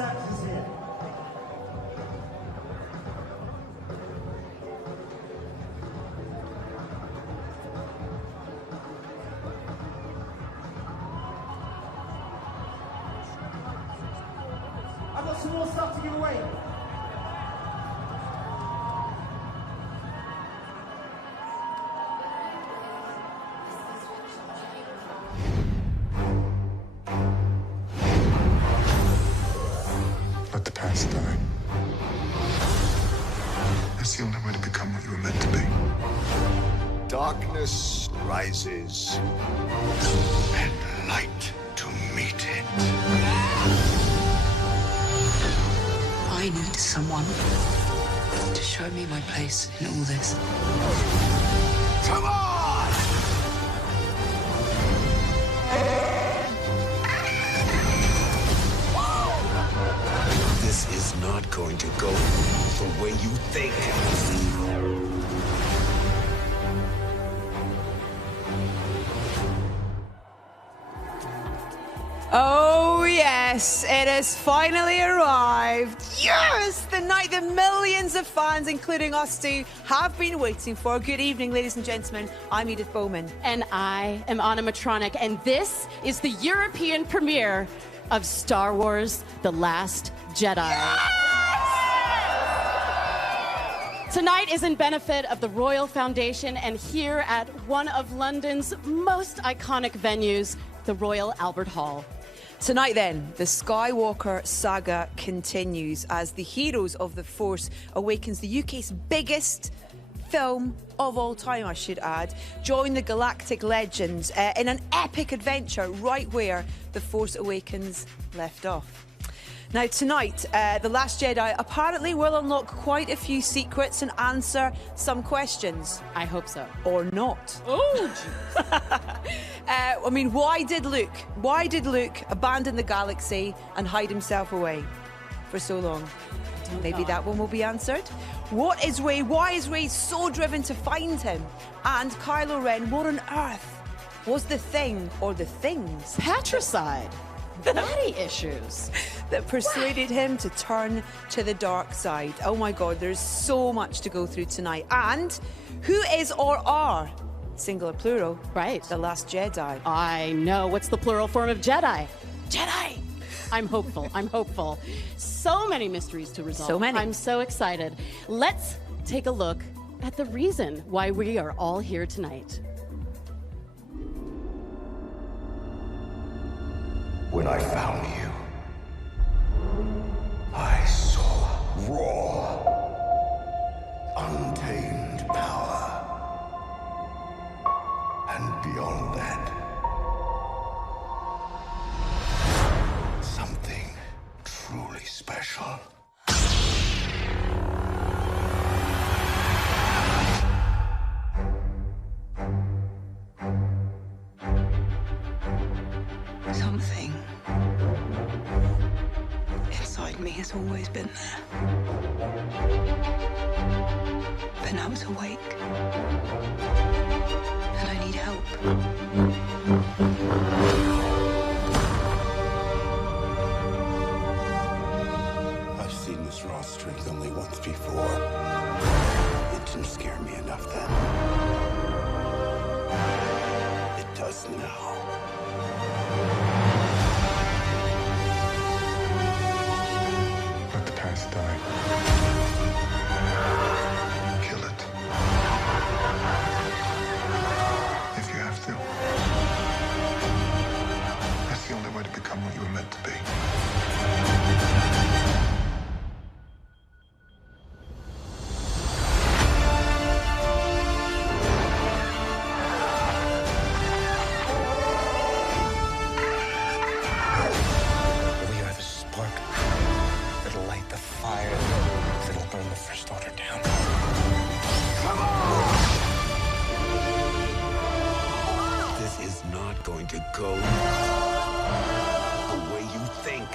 actors here. I've got some more stuff to give away. Let the past die. That's the only way to become what you were meant to be. Darkness rises, and light to meet it. I need someone to show me my place in all this. Come on! This is not going to go the way you think. Oh yes, it has finally arrived. Yes, the night that millions of fans, including us two, have been waiting for. Good evening, ladies and gentlemen. I'm Edith Bowman. And I am Anna Matronic, and this is the European premiere of Star Wars: The Last Jedi. Yes! Tonight is in benefit of the Royal Foundation, and here at one of London's most iconic venues, the Royal Albert Hall. Tonight then, the Skywalker saga continues as the heroes of the Force Awakens, the UK's biggest film of all time, I should add, join the galactic legends in an epic adventure right where The Force Awakens left off. Now tonight, The Last Jedi apparently will unlock quite a few secrets and answer some questions. I hope so. Or not. Oh, I mean, why did Luke abandon the galaxy and hide himself away for so long? Maybe that one will be answered. What is Rey? Why is Rey so driven to find him? And Kylo Ren, what on earth was the thing or the things? patricide. Daddy issues. That persuaded him to turn to the dark side. Oh my God, there's so much to go through tonight. And who is or are, singular plural, Right. the Last Jedi? I know. What's the plural form of Jedi? Jedi. I'm hopeful. I'm hopeful. So many mysteries to resolve. So many. I'm so excited. Let's take a look at the reason why we are all here tonight. When I found you, I saw raw, untamed power. And beyond that, something truly special. Something inside me has always been there. But now it's awake. And I need help. I've seen this raw strength only once before. It didn't scare me enough then. It does now. Let the past die. Kill it. If you have to. That's the only way to become what you were meant to be. We are the spark that'll light the fire that'll burn the First Order down. Come on! This is not going to go the way you think.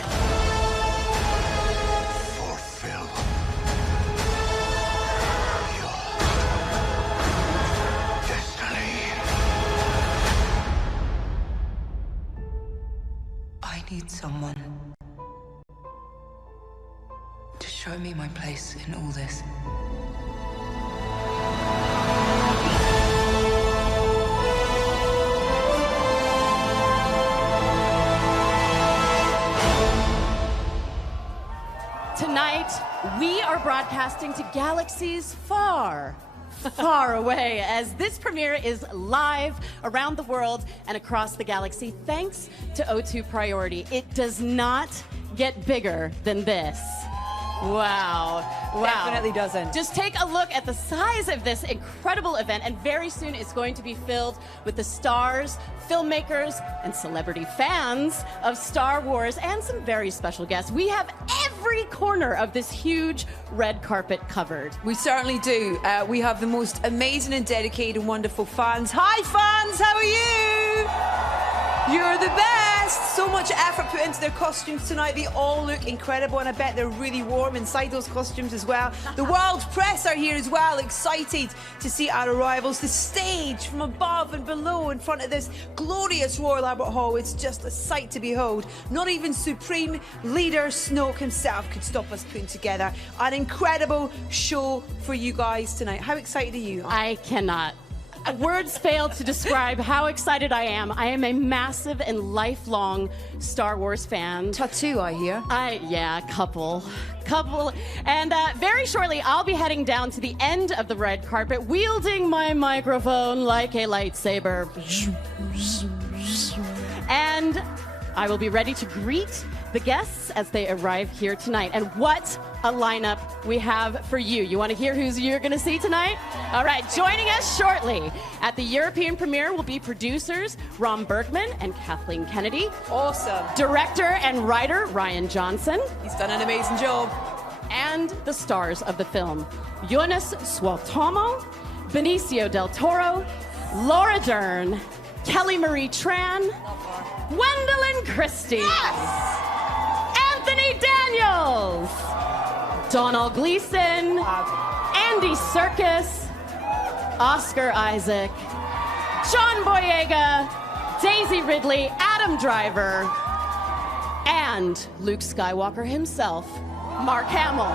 Fulfill your destiny. I need someone show me my place in all this. Tonight, we are broadcasting to galaxies far, far away, as this premiere is live around the world and across the galaxy thanks to O2 Priority. It does not get bigger than this. Wow. Definitely doesn't. Just take a look at the size of this incredible event, and very soon it's going to be filled with the stars, filmmakers, and celebrity fans of Star Wars, and some very special guests. We have every corner of this huge red carpet covered. We certainly do. We have the most amazing and dedicated and wonderful fans. Hi, fans, how are you? You're the best. So much effort put into their costumes tonight. They all look incredible, and I bet they're really warm inside those costumes as well. The world press are here as well, excited to see our arrivals. The stage from above and below in front of this glorious Royal Albert Hall. It's just a sight to behold. Not even Supreme Leader Snoke himself could stop us putting together an incredible show for you guys tonight. How excited are you? I cannot. Words fail to describe how excited I am. I am a massive and lifelong Star Wars fan. Tattoo, I hear. Yeah, couple. And very shortly, I'll be heading down to the end of the red carpet, wielding my microphone like a lightsaber. And I will be ready to greet the guests as they arrive here tonight. And what a lineup we have for you. You want to hear who you're going to see tonight? All right, joining us shortly at the European premiere will be producers Ron Bergman and Kathleen Kennedy. Awesome. Director and writer Ryan Johnson. He's done an amazing job. And the stars of the film, Jonas Suotamo, Benicio del Toro, Laura Dern, Kelly Marie Tran, Gwendolyn Christie, Anthony Daniels, Domhnall Gleeson, Andy Serkis, Oscar Isaac, John Boyega, Daisy Ridley, Adam Driver, and Luke Skywalker himself, Mark Hamill.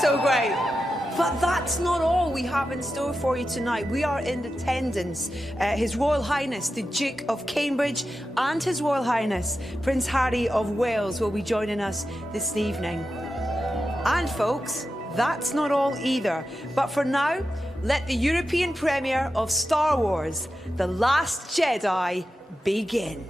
So great. But that's not all we have in store for you tonight. We are in attendance. His Royal Highness, the Duke of Cambridge, and His Royal Highness, Prince Harry of Wales, will be joining us this evening. And folks, that's not all either. But for now, let the European premiere of Star Wars, The Last Jedi, begin.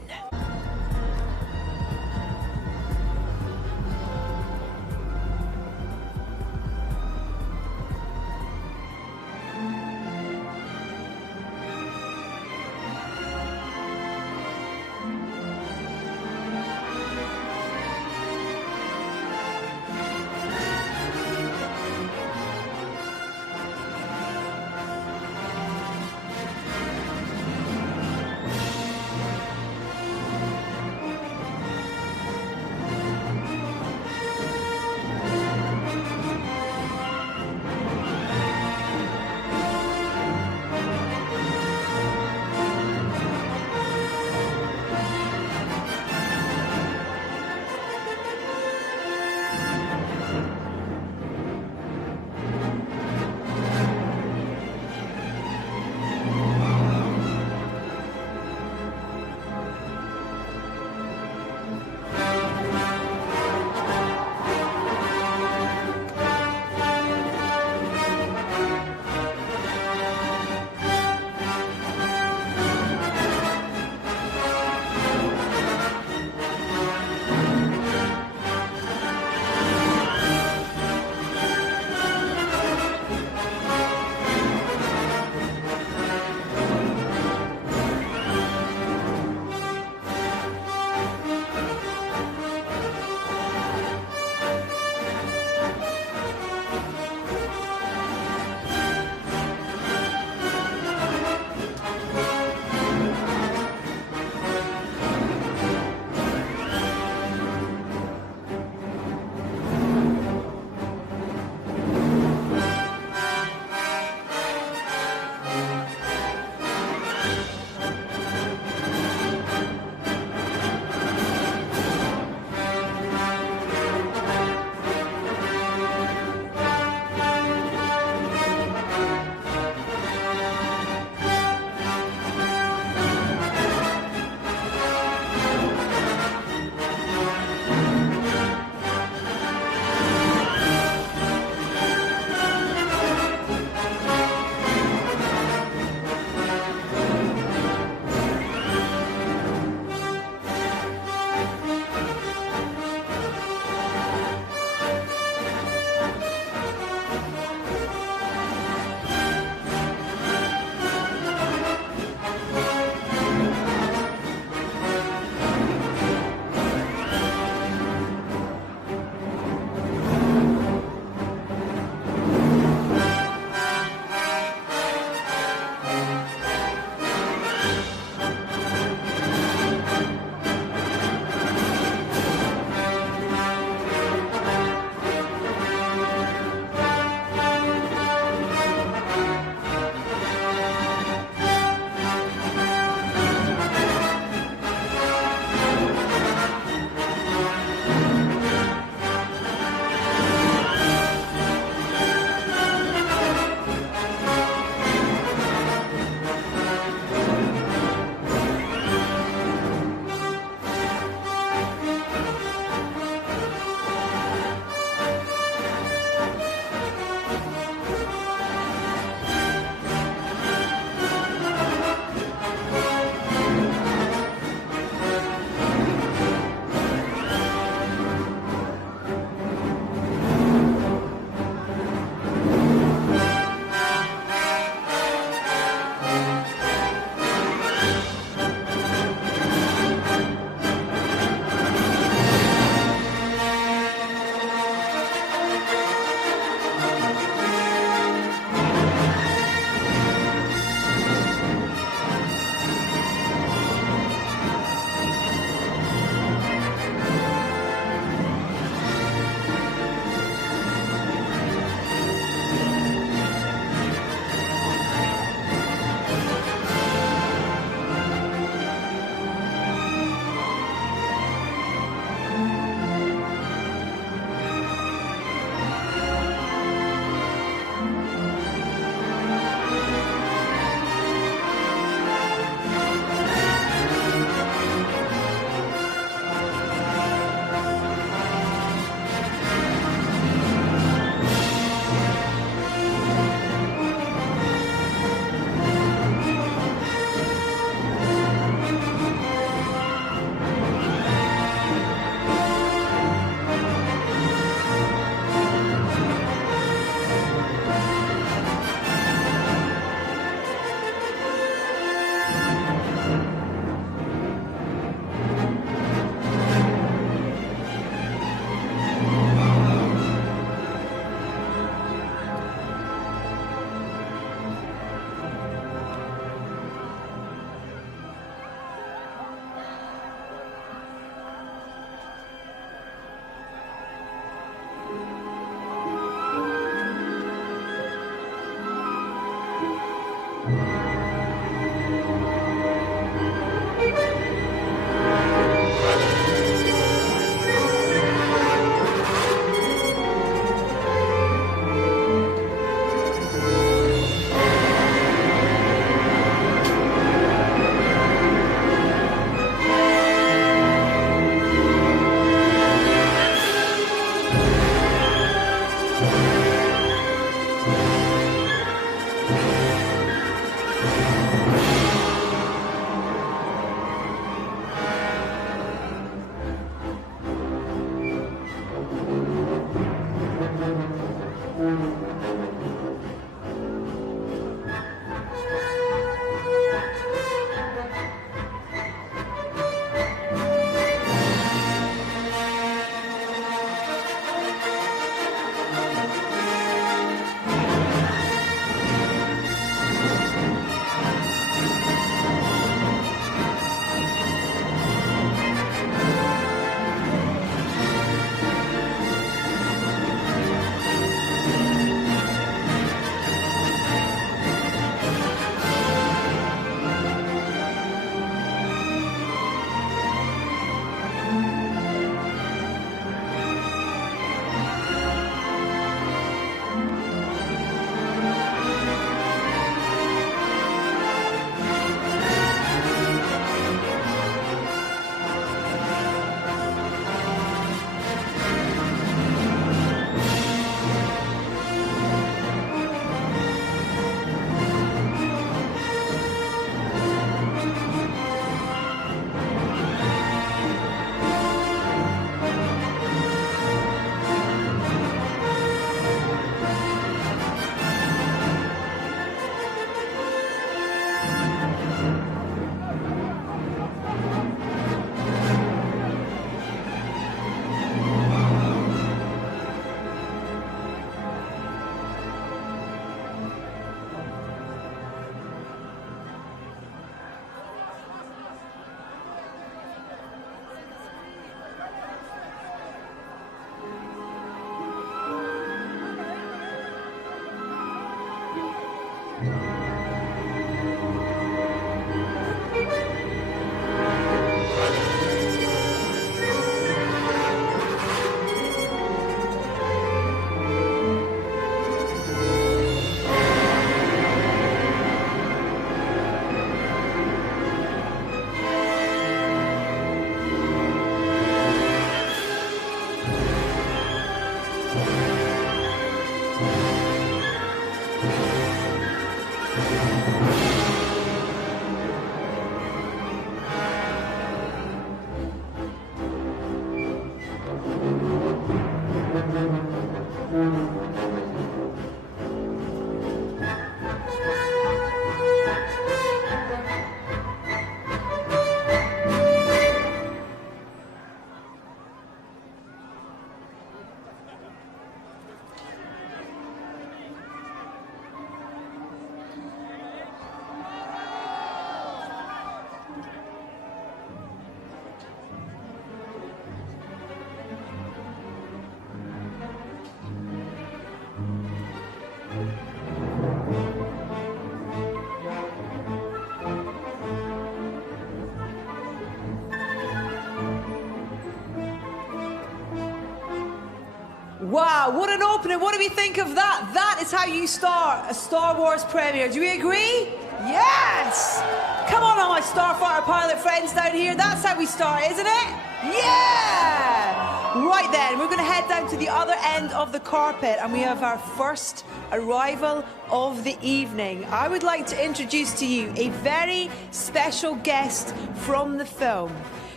Wow, what an opening. What do we think of that? That is how you start a Star Wars premiere. Do we agree? Yes! Come on, all my Starfighter pilot friends down here. That's how we start, isn't it? Yeah! Right then, we're going to head down to the other end of the carpet and we have our first arrival of the evening. I would like to introduce to you a very special guest from the film.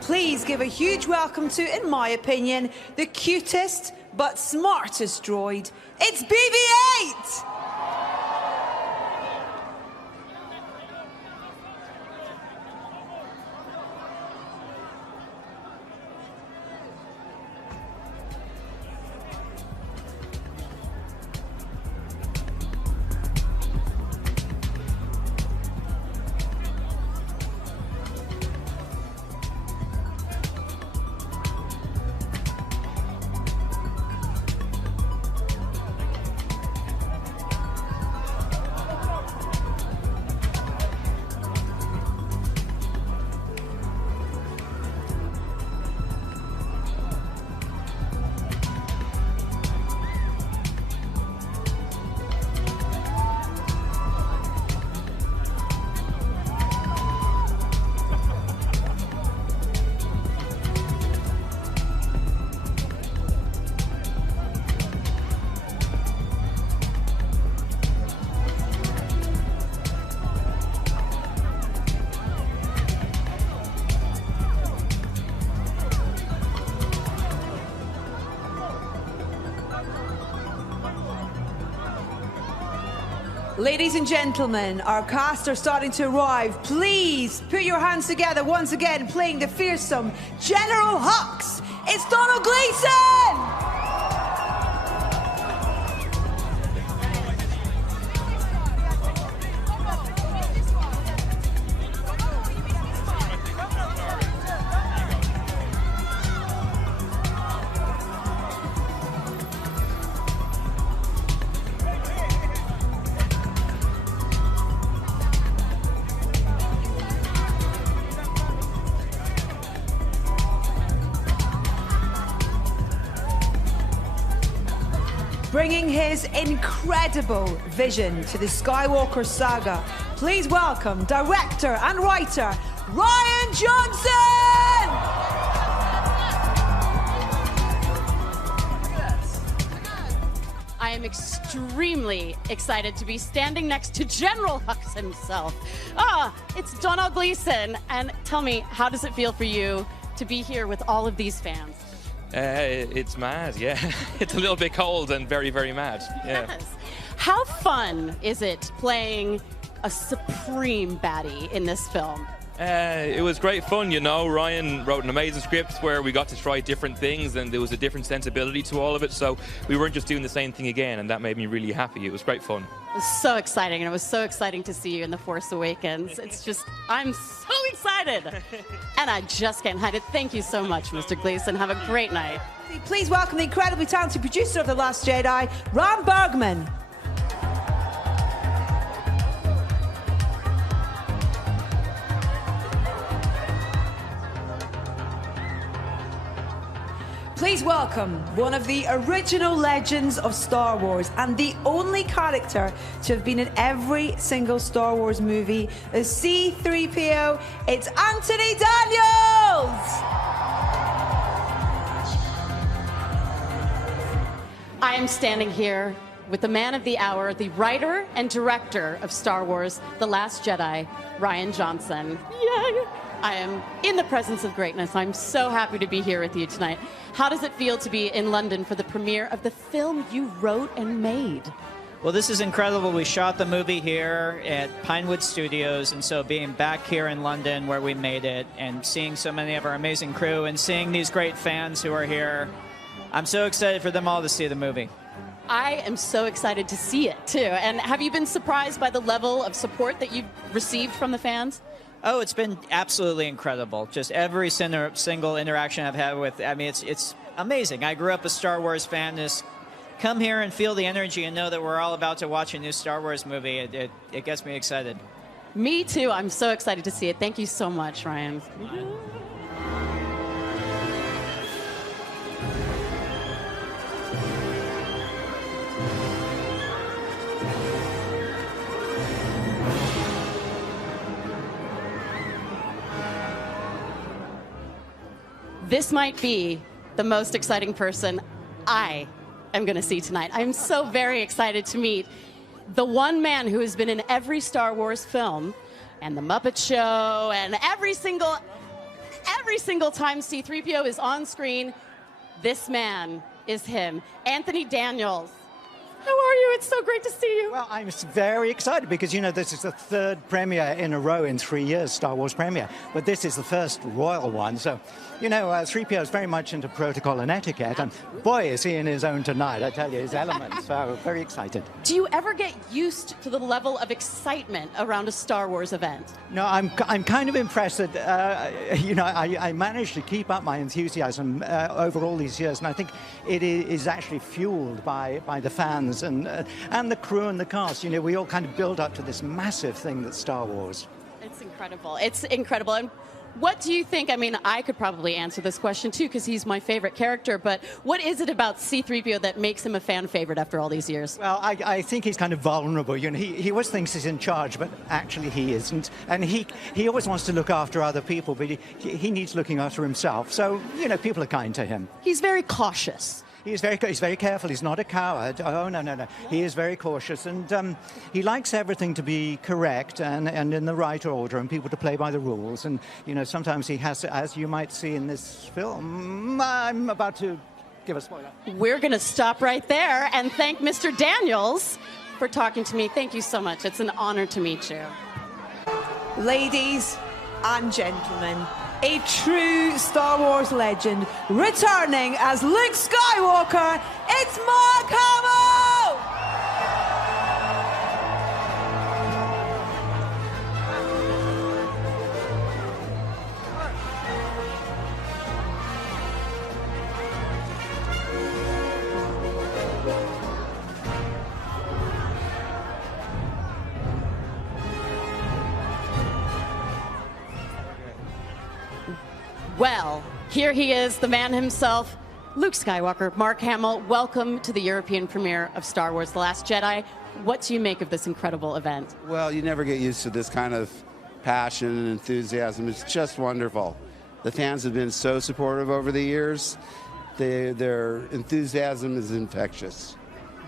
Please give a huge welcome to, in my opinion, the cutest but smartest droid. It's BB-8! Ladies and gentlemen, our cast are starting to arrive. Please put your hands together once again, playing the fearsome General Hux. It's Domhnall Gleeson! Bringing his incredible vision to the Skywalker saga, please welcome director and writer, Rian Johnson! I am extremely excited to be standing next to General Hux himself. It's Domhnall Gleeson. And tell me, how does it feel for you to be here with all of these fans? It's mad, yeah. It's a little bit cold and very, very mad. Yeah. Yes. How fun is it playing a supreme baddie in this film? It was great fun, you know. Ryan wrote an amazing script where we got to try different things and there was a different sensibility to all of it, so we weren't just doing the same thing again, and that made me really happy. It was great fun. It was so exciting, and it was so exciting to see you in The Force Awakens. It's just, I'm so excited. And I just can't hide it. Thank you so much, Mr. Gleeson. Have a great night. Please welcome the incredibly talented producer of The Last Jedi, Ram Bergman. Please welcome one of the original legends of Star Wars and the only character to have been in every single Star Wars movie, the C-3PO, it's Anthony Daniels! I am standing here with the man of the hour, the writer and director of Star Wars, The Last Jedi, Rian Johnson. Yay! I am in the presence of greatness. I'm so happy to be here with you tonight. How does it feel to be in London for the premiere of the film you wrote and made? Well, this is incredible. We shot the movie here at Pinewood Studios, and so being back here in London where we made it and seeing so many of our amazing crew and seeing these great fans who are here, I'm so excited for them all to see the movie. I am so excited to see it, too. And have you been surprised by the level of support that you've received from the fans? Oh, it's been absolutely incredible. Just every single interaction I've had with, I mean, it's amazing. I grew up a Star Wars fan. Just come here and feel the energy and know that we're all about to watch a new Star Wars movie. It gets me excited. Me too. I'm so excited to see it. Thank you so much, Ryan. this might be the most exciting person I am going to see tonight. I'm so very excited to meet the one man who has been in every Star Wars film and The Muppet Show, and every single time C-3PO is on screen, this man is him, Anthony Daniels. How are you? It's so great to see you. Well, I'm very excited because, you know, this is the third premiere in a row in 3 years, Star Wars premiere. But this is the first royal one. So, you know, 3PO is very much into protocol and etiquette. And boy, is he in his own tonight, I tell you, his element. So, very excited. Do you ever get used to the level of excitement around a Star Wars event? No, I'm kind of impressed that, you know, I managed to keep up my enthusiasm over all these years. And I think it is actually fueled by the fans and the crew and the cast. You know, we all kind of build up to this massive thing that's Star Wars. It's incredible. It's incredible. And what do you think? I mean, I could probably answer this question too because he's my favorite character, but what is it about C-3PO that makes him a fan favorite after all these years? Well, I think he's kind of vulnerable. You know, he always thinks he's in charge, but actually he isn't. And he always wants to look after other people, but he needs looking after himself. So, you know, people are kind to him. He's very cautious. He's very careful. He's not a coward. Oh, no. He is very cautious. And he likes everything to be correct and in the right order and people to play by the rules. And, you know, sometimes he has to, as you might see in this film, I'm about to give a spoiler. We're going to stop right there and thank Mr. Daniels for talking to me. Thank you so much. It's an honor to meet you. Ladies and gentlemen, a true Star Wars legend, returning as Luke Skywalker, it's Mark Hamill! Well, here he is, the man himself, Luke Skywalker. Mark Hamill, welcome to the European premiere of Star Wars: The Last Jedi. What do you make of this incredible event? Well, you never get used to this kind of passion and enthusiasm. It's just wonderful. The fans have been so supportive over the years. Their enthusiasm is infectious.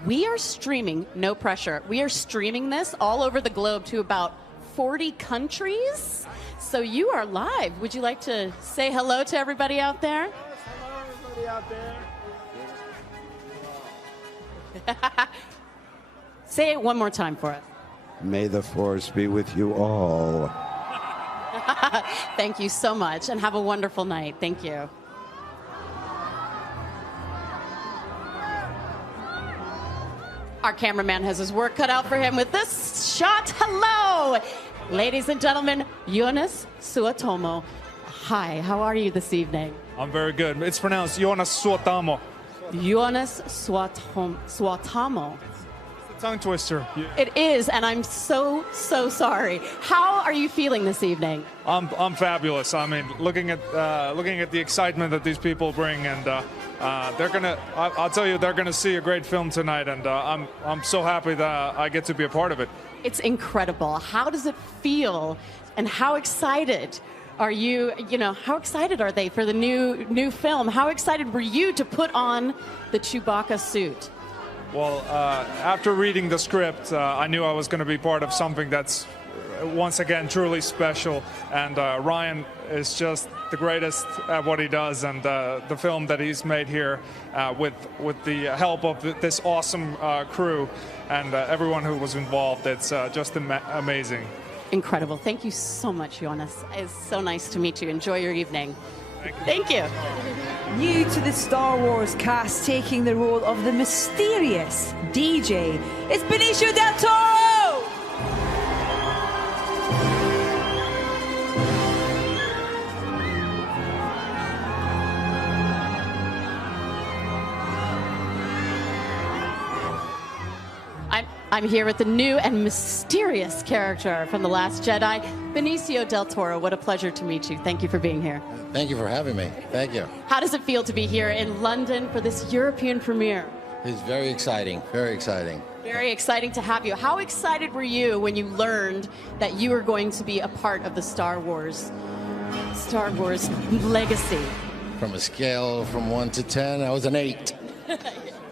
We are streaming, no pressure, we are streaming this all over the globe to about 40 countries. So you are live. Would you like to say hello to everybody out there? Yes, hello, everybody out there. Say it one more time for us. May the Force be with you all. Thank you so much, and have a wonderful night. Thank you. Our cameraman has his work cut out for him with this shot. Hello! Ladies and gentlemen, Jonas Suotomo. Hi, how are you this evening? I'm very good. It's pronounced Jonas Suotomo. Jonas Suotomo. It's a tongue twister. It is, and I'm so sorry. How are you feeling this evening? I'm fabulous. I mean, looking at the excitement that these people bring, and they're gonna. I'll tell you, they're gonna see a great film tonight, and I'm so happy that I get to be a part of it. It's incredible. How does it feel, and how excited are you? You know, how excited are they for the new film? How excited were you to put on the Chewbacca suit? Well, after reading the script, I knew I was going to be part of something that's once again truly special, and Ryan is just the greatest at what he does, and the film that he's made here with the help of this awesome crew and everyone who was involved, it's just amazing. Incredible. Thank you so much, Jonas. It's so nice to meet you. Enjoy your evening. Thank you. New to the Star Wars cast, taking the role of the mysterious DJ, it's Benicio del Toro! I'm here with the new and mysterious character from The Last Jedi, Benicio del Toro. What a pleasure to meet you. Thank you for being here. Thank you for having me. Thank you. How does it feel to be here in London for this European premiere? It's very exciting, very exciting. Very exciting to have you. How excited were you when you learned that you were going to be a part of the Star Wars legacy? From a scale from 1 to 10, I was an 8.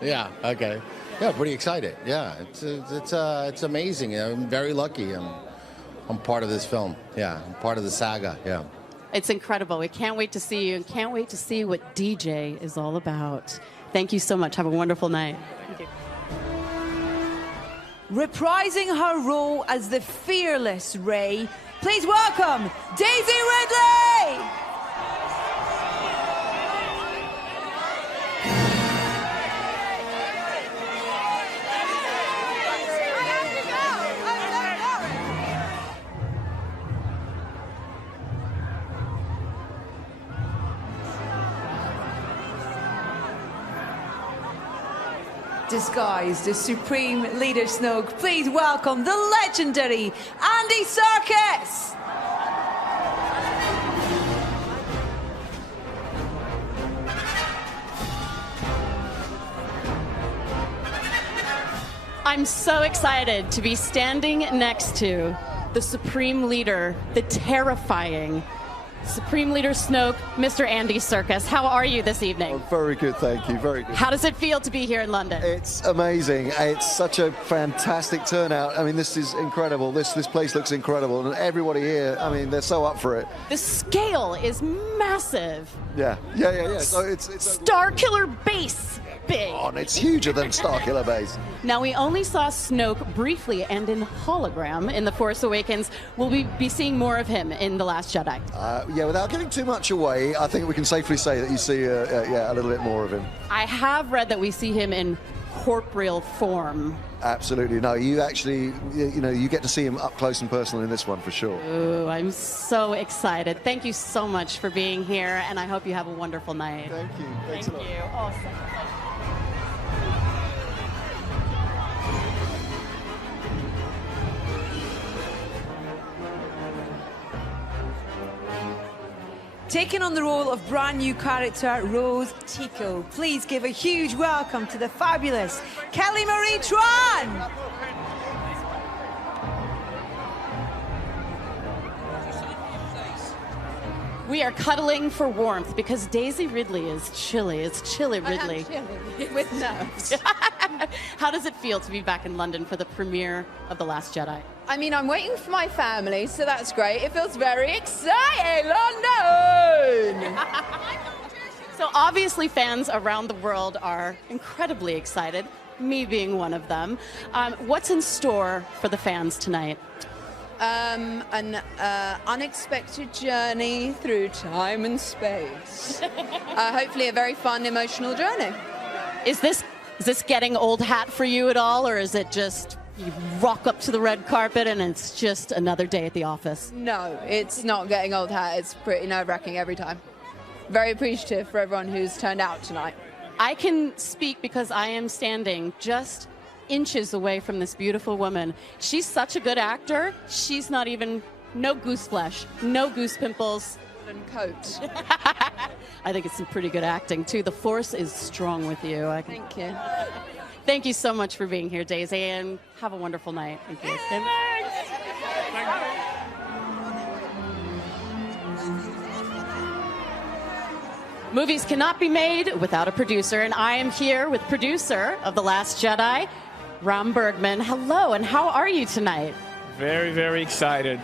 Yeah, okay. Yeah, pretty excited. Yeah, it's amazing. I'm very lucky. I'm part of this film. Yeah, I'm part of the saga. Yeah. It's incredible. We can't wait to see you and can't wait to see what DJ is all about. Thank you so much. Have a wonderful night. Thank you. Reprising her role as the fearless Rey, please welcome Daisy Ridley! Disguised as Supreme Leader Snoke, please welcome the legendary Andy Serkis! I'm so excited to be standing next to the Supreme Leader, the terrifying Supreme Leader Snoke, Mr. Andy Serkis. How are you this evening? Oh, very good, thank you. Very good. How does it feel to be here in London? It's amazing. It's such a fantastic turnout. I mean, this is incredible. This place looks incredible, and everybody here, I mean, they're so up for it. The scale is massive. Yeah. So it's Starkiller Base. Big. Oh, and it's huger than Starkiller Base. Now, we only saw Snoke briefly and in hologram in The Force Awakens. Will we be seeing more of him in The Last Jedi? Yeah, without giving too much away, I think we can safely say that you see a little bit more of him. I have read that we see him in corporeal form. Absolutely. No, you actually, you get to see him up close and personal in this one for sure. Ooh, I'm so excited. Thank you so much for being here, and I hope you have a wonderful night. Thank you. Thanks a lot. Thank you. Awesome. Taking on the role of brand new character Rose Tico, please give a huge welcome to the fabulous Kelly Marie Tran. We are cuddling for warmth because Daisy Ridley is chilly. It's chilly Ridley. Chilly with nerves. How does it feel to be back in London for the premiere of The Last Jedi? I mean, I'm waiting for my family, so that's great. It feels very exciting, London! So obviously fans around the world are incredibly excited, me being one of them. What's in store for the fans tonight? An unexpected journey through time and space. Hopefully a very fun, emotional journey. Is this getting old hat for you at all, or is it just you rock up to the red carpet and it's just another day at the office? No, it's not getting old hat. It's pretty nerve-wracking every time. Very appreciative for everyone who's turned out tonight. I can speak because I am standing just inches away from this beautiful woman. She's such a good actor. She's not even, no goose flesh, no goose pimples. And coat. I think it's some pretty good acting too. The Force is strong with you. Thank you. Thank you so much for being here, Daisy, and have a wonderful night. Thank you. Movies cannot be made without a producer, and I am here with producer of The Last Jedi, Ram Bergman. Hello, and how are you tonight? Very, very excited.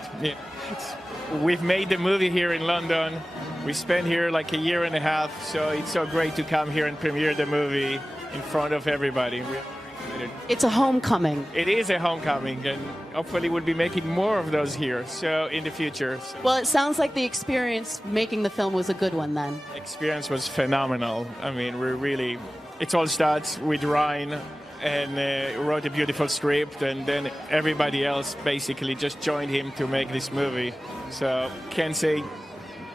We've made the movie here in London. We spent here like a year and a half, so it's so great to come here and premiere the movie in front of everybody. We're very excited. It's a homecoming. It is a homecoming, and hopefully we'll be making more of those here, so in the future. So Well, it sounds like the experience making the film was a good one then. the experience was phenomenal. I mean, it all starts with Ryan, and wrote a beautiful script, and then everybody else basically just joined him to make this movie. So can't say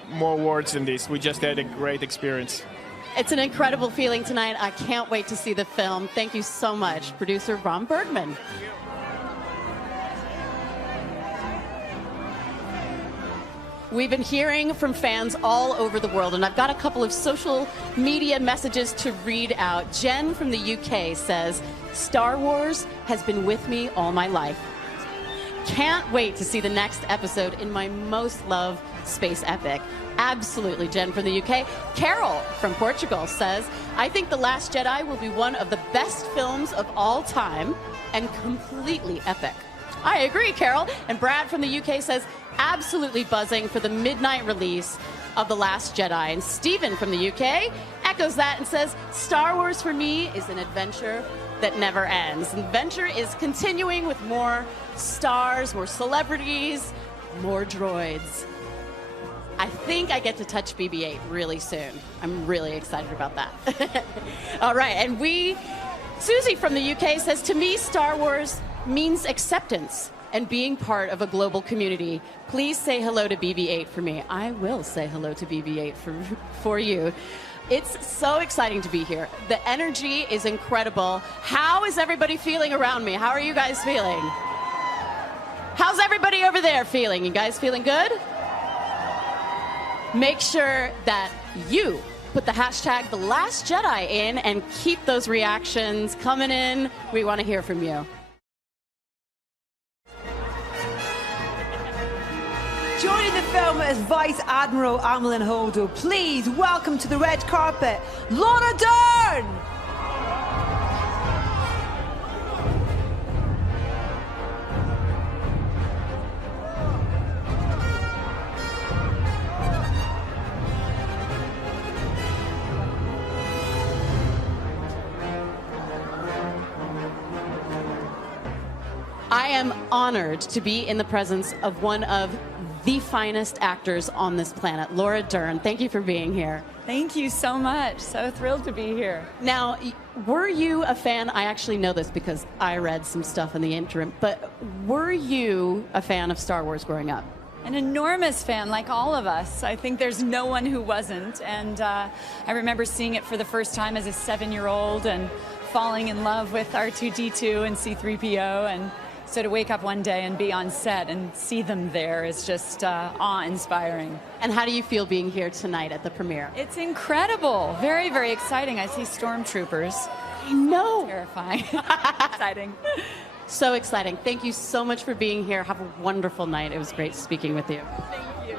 more words than this. We just had a great experience. It's an incredible feeling tonight. I can't wait to see the film. Thank you so much, producer Ram Bergman. We've been hearing from fans all over the world, and I've got a couple of social media messages to read out. Jen from the UK says, Star Wars has been with me all my life. Can't wait to see the next episode in my most loved space epic. Absolutely. Jen from the UK. Carol from Portugal says, I think The Last Jedi will be one of the best films of all time and completely epic. I agree, Carol. And Brad from the UK says, absolutely buzzing for the midnight release of The Last Jedi. And Stephen from the UK echoes that and says, Star Wars for me is an adventure that never ends. And adventure is continuing with more stars, more celebrities, more droids. I think I get to touch BB-8 really soon. I'm really excited about that. All right, and Susie from the UK says, to me, Star Wars means acceptance and being part of a global community. Please say hello to BB-8 for me. I will say hello to BB-8 for you. It's so exciting to be here. The energy is incredible. How is everybody feeling around me? How are you guys feeling? How's everybody over there feeling? You guys feeling good? Make sure that you put the hashtag #TheLastJedi in and keep those reactions coming in. We want to hear from you. Joining the film as Vice Admiral Amilyn Holdo, please welcome to the red carpet, Laura Dern! I am honored to be in the presence of one of the finest actors on this planet, Laura Dern. Thank you for being here. Thank you so much. So thrilled to be here. Now, were you a fan? I actually know this because I read some stuff in the interim, but were you a fan of Star Wars growing up? An enormous fan, like all of us. I think there's no one who wasn't. And I remember seeing it for the first time as a 7-year-old and falling in love with R2-D2 and C-3PO. And so to wake up one day and be on set and see them there is just awe-inspiring. And how do you feel being here tonight at the premiere? It's incredible. Very, very exciting. I see stormtroopers. I know. Terrifying. Exciting. So exciting. Thank you so much for being here. Have a wonderful night. It was great speaking with you. Thank you.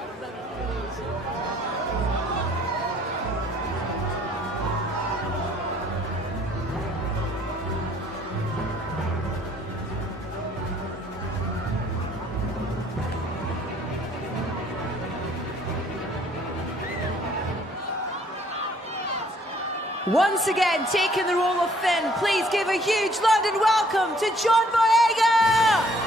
Once again, taking the role of Finn, please give a huge London welcome to John Boyega!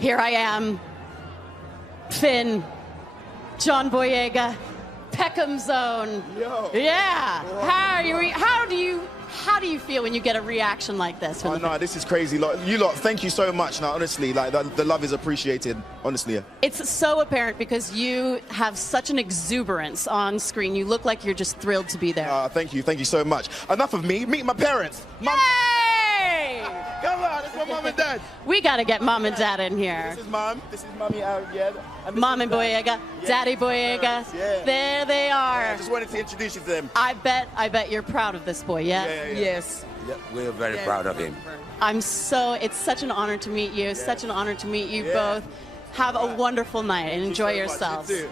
Here I am, Finn, John Boyega, Peckham Zone. Yo. Yeah. How do you feel when you get a reaction like this? Oh no, this is crazy. Like, you lot, thank you so much. Now, honestly, like the love is appreciated. Honestly. Yeah. It's so apparent because you have such an exuberance on screen. You look like you're just thrilled to be there. Thank you so much. Enough of me. Meet my parents. Yay! Come on, it's my mom and dad. We got to get mom and dad in here. This is mom. This is mommy. Yeah. Mom and Boyega, yeah, Daddy Boyega. Yeah. There they are. Yeah, I just wanted to introduce you to them. I bet you're proud of this boy. Yes. Yeah. Yes. Yeah, we're very proud of him. It's such an honor to meet you. Such an honor to meet you both. Have a wonderful night and enjoy yourselves. You too.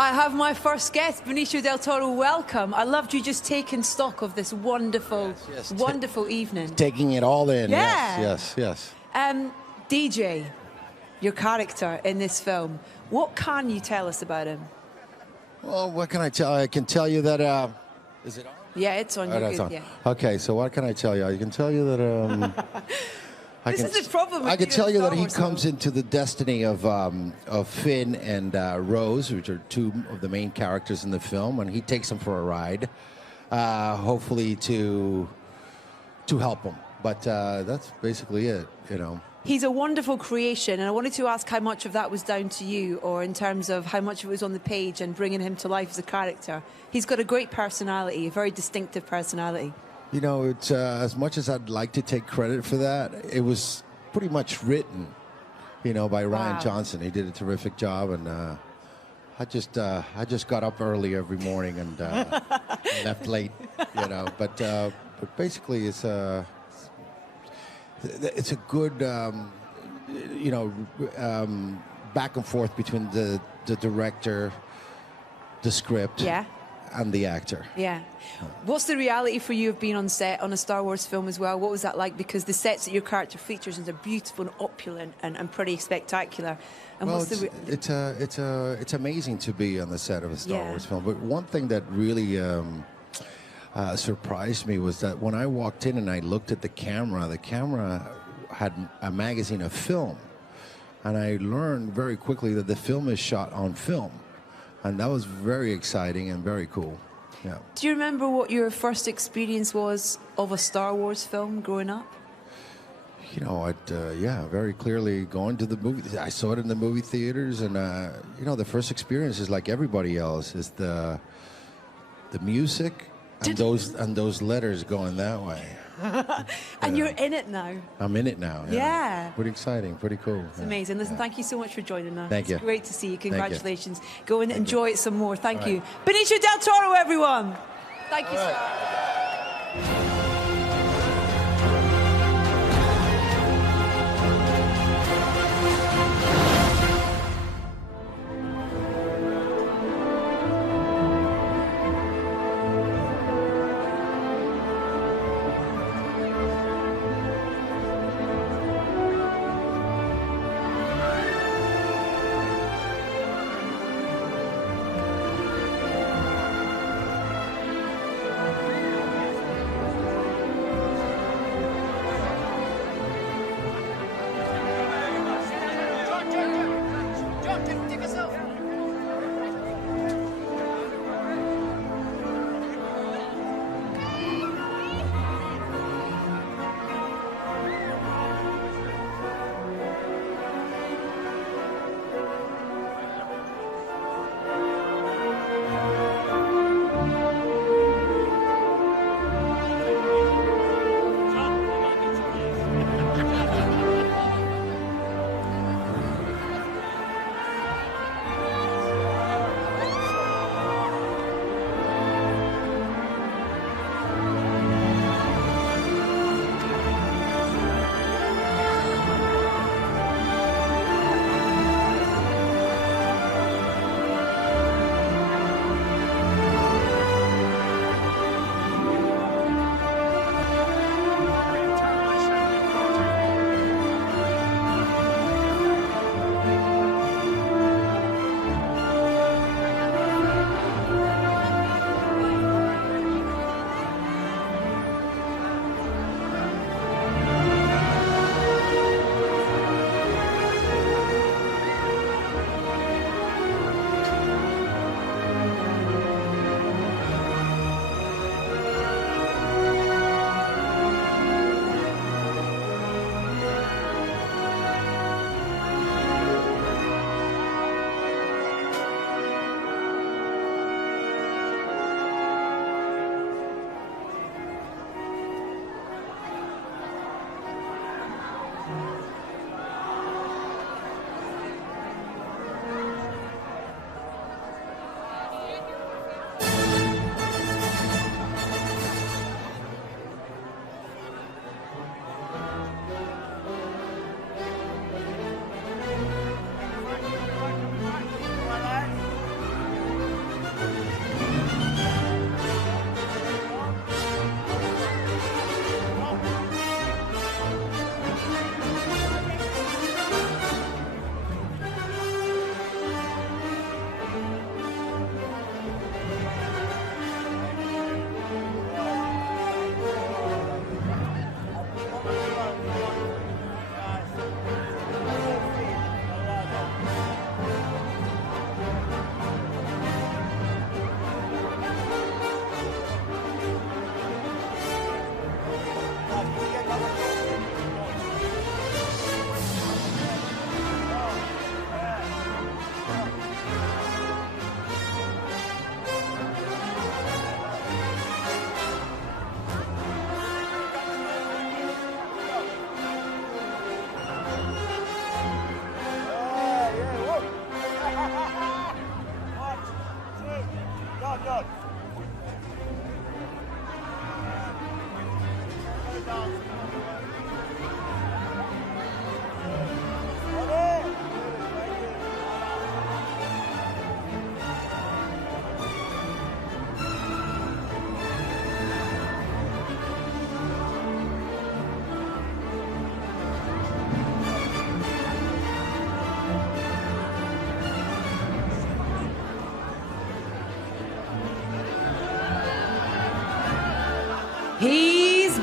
I have my first guest, Benicio del Toro. Welcome. I loved you just taking stock of this wonderful, wonderful evening. Taking it all in. Yeah. Yes. DJ, your character in this film, what can you tell us about him? Well, what can I tell you? I can tell you that... is it on? Yeah, it's on. It's on. Yeah. Okay, so what can I tell you? I can tell you that... This is the problem with I can doing tell you Star that he Wars comes films. into the destiny of Finn and Rose, which are two of the main characters in the film, and he takes them for a ride, hopefully to help them. But that's basically it, you know. He's a wonderful creation, and I wanted to ask how much of that was down to you, or in terms of how much of it was on the page and bringing him to life as a character. He's got a great personality, a very distinctive personality. You know, it's as much as I'd like to take credit for that, it was pretty much written, you know, by Ryan Johnson. He did a terrific job, and I just got up early every morning and left late, you know. But basically, it's a good, you know, back and forth between the director, the script. Yeah. And the actor. Yeah. What's the reality for you of being on set on a Star Wars film as well? What was that like? Because the sets that your character features are beautiful and opulent and pretty spectacular. And well, what's it's amazing to be on the set of a Star Wars film. But one thing that really surprised me was that when I walked in and I looked at the camera had a magazine of film, and I learned very quickly that the film is shot on film. And that was very exciting and very cool. Yeah. Do you remember what your first experience was of a Star Wars film growing up? You know, yeah, very clearly going to the movie. I saw it in the movie theaters, and you know, the first experience is like everybody else. Is the music and those letters going that way. And you're in it now. I'm in it now. Yeah. Pretty exciting, pretty cool. It's amazing. Listen, thank you so much for joining us. Thank you. It's great to see you. Thank you. Congratulations. Go and enjoy it some more. Thank All you. right. Benicio del Toro, everyone. Thank you so much.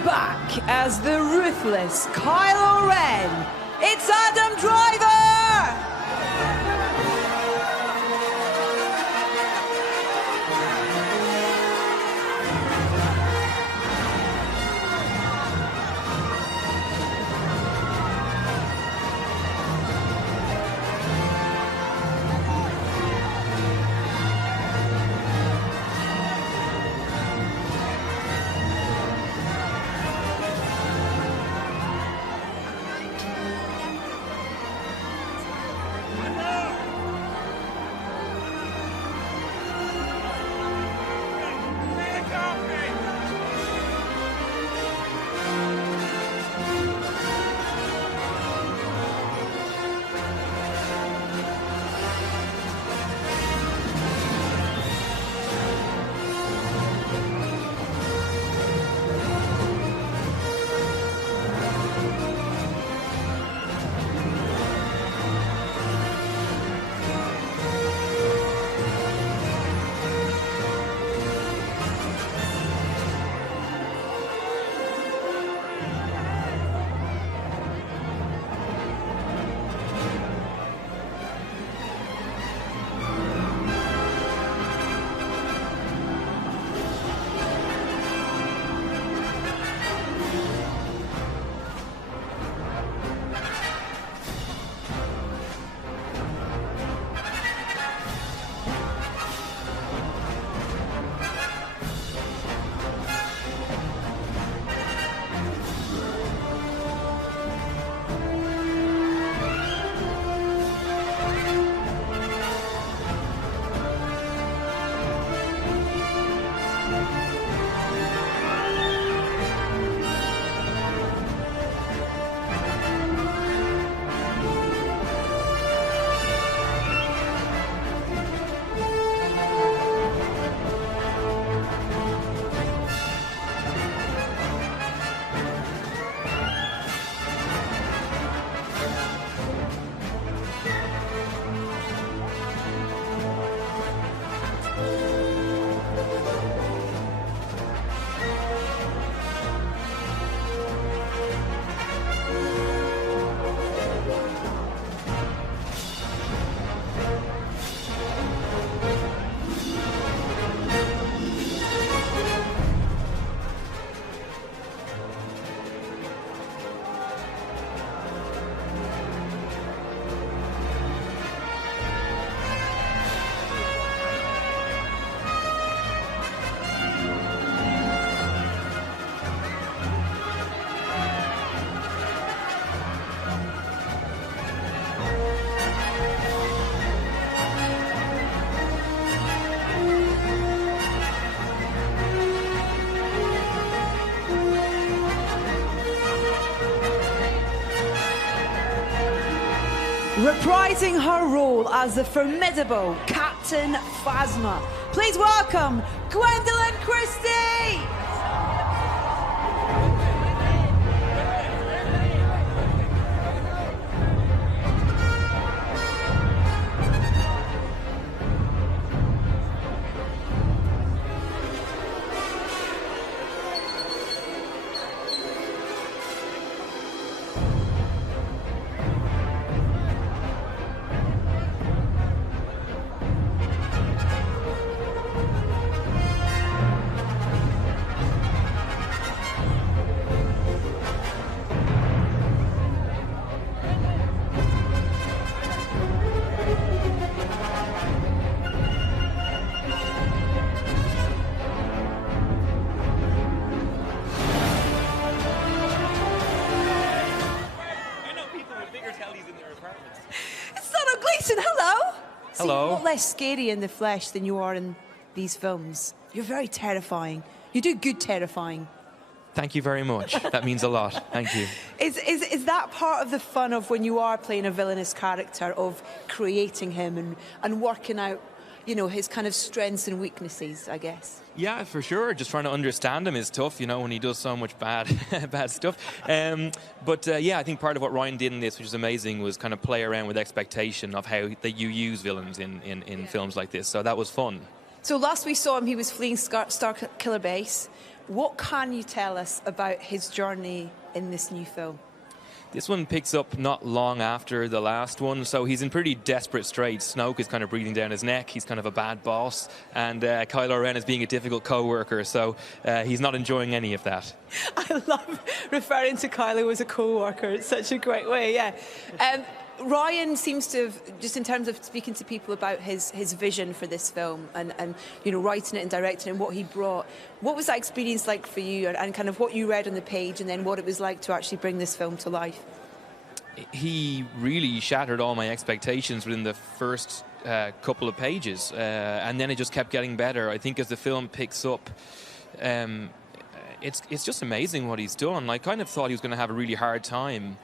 back as the ruthless Kylo Ren. It's Adam Driver! Reprising her role as the formidable Captain Phasma, please welcome Gwendolyn Christie! Gleeson, hello. Hello. See, what less scary in the flesh than you are in these films. You're very terrifying. You do good terrifying. Thank you very much. That means a lot. Thank you. Is that part of the fun of when you are playing a villainous character, of creating him and working out, you know, his kind of strengths and weaknesses, I guess? Yeah, for sure. Just trying to understand him is tough, you know, when he does so much bad stuff. Yeah, I think part of what Ryan did in this, which is amazing, was kind of play around with expectation of how that you use villains in films like this. So that was fun. So last we saw him, he was fleeing Star Killer Base. what can you tell us about his journey in this new film? This one picks up not long after the last one, so he's in pretty desperate straits. Snoke is kind of breathing down his neck. He's kind of a bad boss, and Kylo Ren is being a difficult co-worker, so he's not enjoying any of that. I love referring to Kylo as a co-worker. It's such a great way, yeah. Ryan seems to have, just in terms of speaking to people about his vision for this film and you know, writing it and directing it and what he brought, what was that experience like for you, and kind of what you read on the page and then what it was like to actually bring this film to life? He really shattered all my expectations within the first couple of pages, and then it just kept getting better. I think as the film picks up, it's just amazing what he's done. I kind of thought he was going to have a really hard time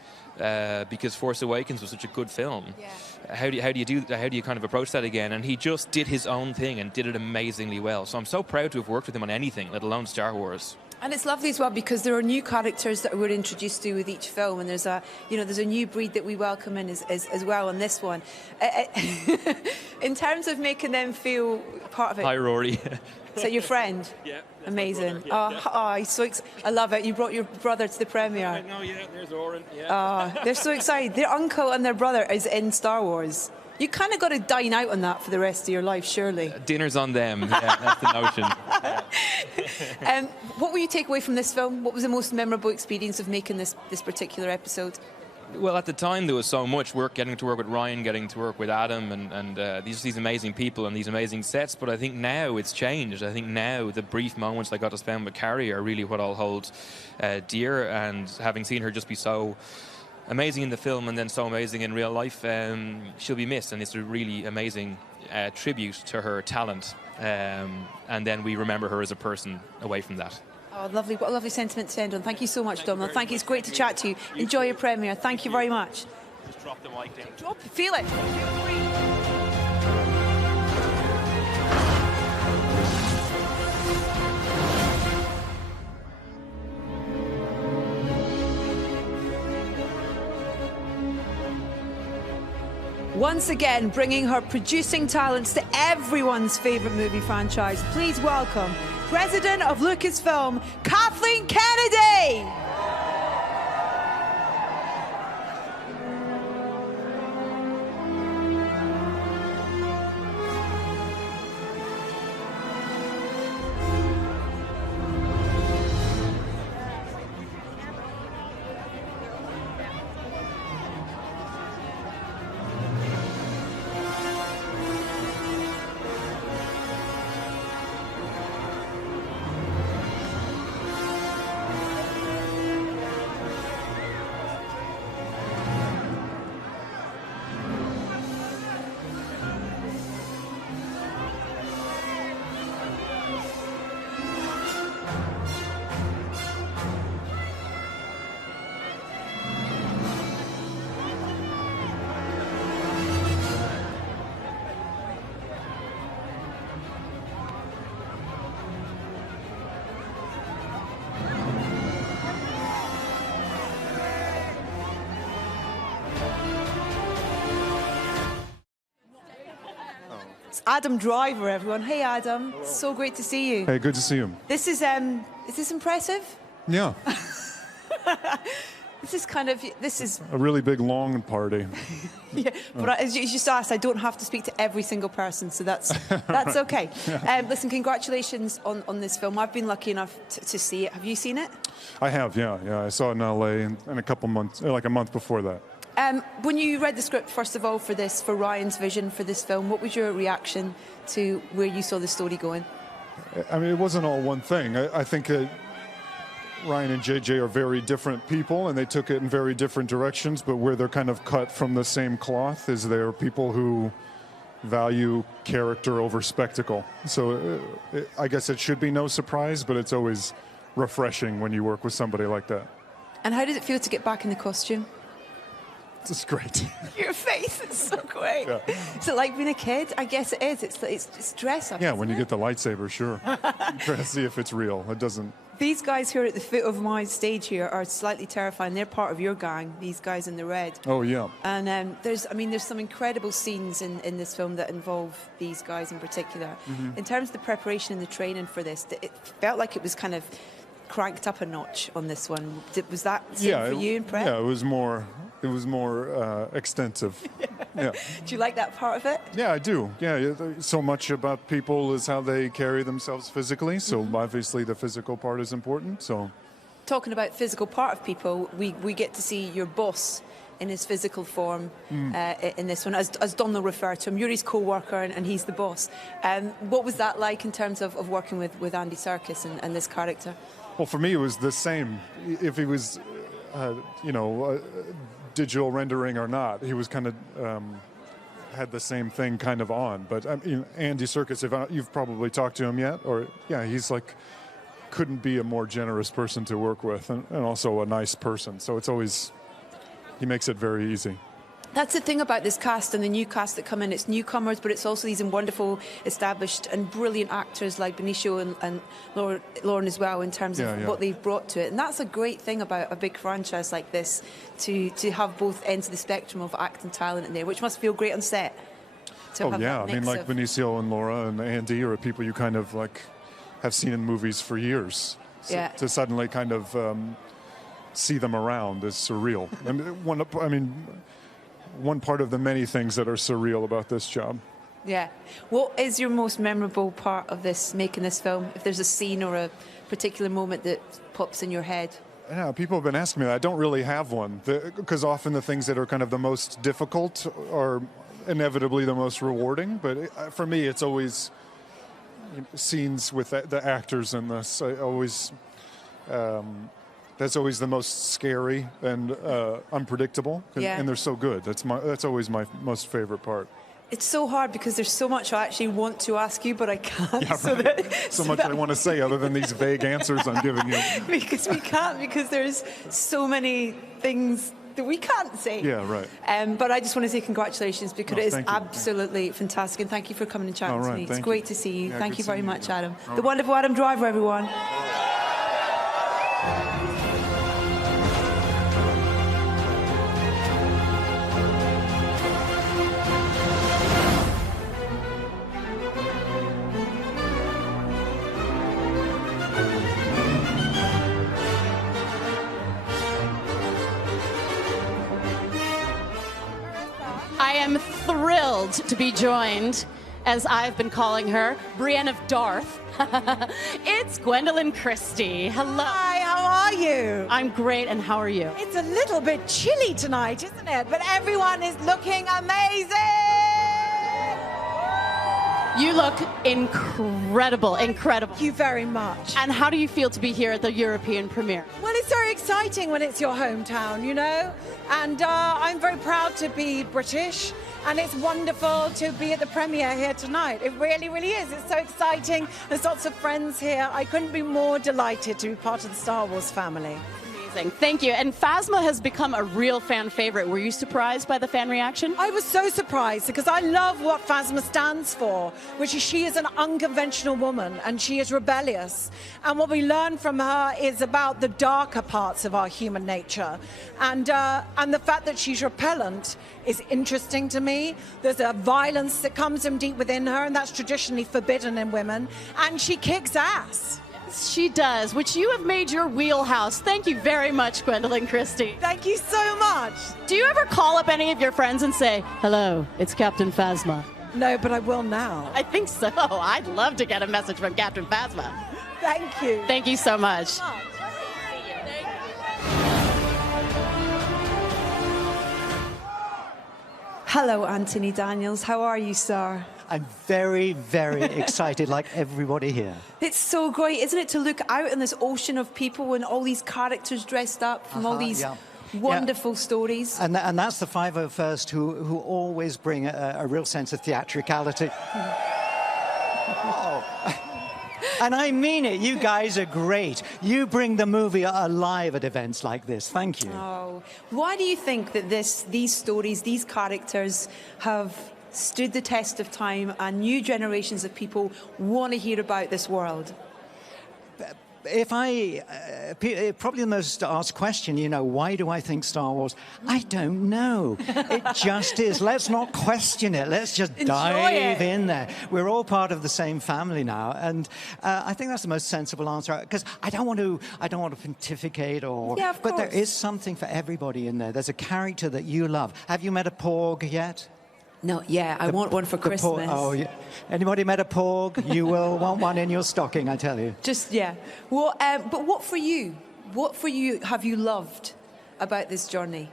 because Force Awakens was such a good film. Yeah. How do you kind of approach that again? And he just did his own thing and did it amazingly well. So I'm so proud to have worked with him on anything, let alone Star Wars. And it's lovely as well because there are new characters that we're introduced to with each film, and there's a new breed that we welcome in as well in this one. In terms of making them feel part of it. Hi, Rory. Is that your friend? Yeah. Amazing. Yeah, he's so I love it. You brought your brother to the premiere. No, yeah, there's Oren. Yeah. They're so excited. Their uncle and their brother is in Star Wars. You kind of got to dine out on that for the rest of your life, surely. Dinner's on them. Yeah, that's the notion. What will you take away from this film? What was the most memorable experience of making this particular episode? Well, at the time, there was so much work, getting to work with Ryan, getting to work with Adam, and these amazing people and these amazing sets. But I think now it's changed. I think now the brief moments I got to spend with Carrie are really what I'll hold dear. And having seen her just be so amazing in the film and then so amazing in real life, she'll be missed. And it's a really amazing tribute to her talent. And then we remember her as a person away from that. Oh, lovely. What a lovely sentiment to end on. Thank you so much, Domhnall. Thank you. It's great to chat to you. Enjoy your premiere. Thank you very much. Just drop the mic down. Drop it. Feel it. Feel free. Once again, bringing her producing talents to everyone's favourite movie franchise. Please welcome President of Lucasfilm, Kathleen Kennedy! Adam Driver, everyone. Hey, Adam. Hello. So great to see you. Hey, good to see you. This is this impressive? Yeah. This is a really big, long party. Yeah, but as you just asked, I don't have to speak to every single person, so that's okay. Listen, congratulations on this film. I've been lucky enough to see it. Have you seen it? I have, yeah. I saw it in LA in a couple months, like a month before that. When you read the script, first of all, for Ryan's vision for this film, what was your reaction to where you saw the story going? I mean, it wasn't all one thing. I think Ryan and JJ are very different people, and they took it in very different directions, but where they're kind of cut from the same cloth is they're people who value character over spectacle. So I guess it should be no surprise, but it's always refreshing when you work with somebody like that. And how did it feel to get back in the costume? It's great. Your face is so great. Yeah. Is it like being a kid? I guess it is. It's dress up. Yeah, when you get the lightsaber, sure. Try to see if it's real. It doesn't. These guys who are at the foot of my stage here are slightly terrifying. They're part of your gang, these guys in the red. Oh, yeah. And there's some incredible scenes in this film that involve these guys in particular. Mm-hmm. In terms of the preparation and the training for this, it felt like it was kind of cranked up a notch on this one. Was that same for you in prep? Yeah, it was more extensive. Yeah. Do you like that part of it? Yeah, I do. Yeah, so much about people is how they carry themselves physically. So obviously the physical part is important. So, talking about physical part of people, we get to see your boss in his physical form in this one, as Domhnall referred to him. You're his co-worker and he's the boss. What was that like in terms of working with Andy Serkis and this character? Well, for me, it was the same. If he was, digital rendering or not, he was kind of had the same thing kind of on. But I mean, Andy Serkis, if you've probably talked to him yet, or he's like, couldn't be a more generous person to work with, and also a nice person. So it's always, he makes it very easy. That's the thing about this cast and the new cast that come in. It's newcomers, but it's also these wonderful, established and brilliant actors like Benicio and Lauren as well, in terms of what they've brought to it. And that's a great thing about a big franchise like this, to have both ends of the spectrum of acting talent in there, which must feel great on set. I mean, like Benicio and Laura and Andy are people you kind of like have seen in movies for years. So to suddenly kind of see them around is surreal. One part of the many things that are surreal about this job. Yeah. What is your most memorable part of this, making this film? If there's a scene or a particular moment that pops in your head? Yeah, people have been asking me that. I don't really have one, because often the things that are kind of the most difficult are inevitably the most rewarding. But for me, it's always scenes with the actors in this. That's always the most scary and unpredictable, and they're so good. That's always my most favorite part. It's so hard because there's so much I actually want to ask you, but I can't. Yeah, right. So much I want to say other than these vague answers I'm giving you. Because we can't, because there's so many things that we can't say. Yeah, right. But I just want to say congratulations, because it is absolutely fantastic, and thank you for coming and chatting to me. It's great to see you. Yeah, thank you very much, Adam. All the wonderful Adam Driver, everyone. I am thrilled to be joined, as I've been calling her, Brienne of Darth. It's Gwendolyn Christie. Hello. Hi, how are you? I'm great, and how are you? It's a little bit chilly tonight, isn't it? But everyone is looking amazing! You look incredible, incredible. Thank you very much. And how do you feel to be here at the European premiere? Well, it's very exciting when it's your hometown, you know? And I'm very proud to be British, and it's wonderful to be at the premiere here tonight. It really, really is. It's so exciting. There's lots of friends here. I couldn't be more delighted to be part of the Star Wars family. Amazing. Thank you. And Phasma has become a real fan favorite. Were you surprised by the fan reaction? I was so surprised, because I love what Phasma stands for, which is she is an unconventional woman and she is rebellious. And what we learn from her is about the darker parts of our human nature. And the fact that she's repellent is interesting to me. There's a violence that comes from deep within her, and that's traditionally forbidden in women. And she kicks ass. She does, which you have made your wheelhouse. Thank you very much, Gwendolyn Christie. Thank you so much. Do you ever call up any of your friends and say, hello, it's Captain Phasma? No, but I will now. I think so. I'd love to get a message from Captain Phasma. Thank you. Thank you so much. Hello, Anthony Daniels. How are you, sir? I'm very, very excited, like everybody here. It's so great, isn't it, to look out in this ocean of people and all these characters dressed up from all these wonderful stories. And that's the 501st who always bring a real sense of theatricality. And I mean it. You guys are great. You bring the movie alive at events like this. Thank you. Oh, why do you think that these stories, these characters have stood the test of time and new generations of people want to hear about this world? probably the most asked question, you know, why do I think Star Wars? I don't know. It just is. Let's not question it. Let's just dive in there. We're all part of the same family now, and I think that's the most sensible answer. Because I don't want to pontificate or. Yeah, of but course. there is something for everybody in there. There's a character that you love. Have you met a Porg yet? Not yet. I want one for Christmas. Oh, yeah. Anybody met a Porg? You will want one in your stocking, I tell you. Just, yeah. Well, but what for you? What for you have you loved about this journey?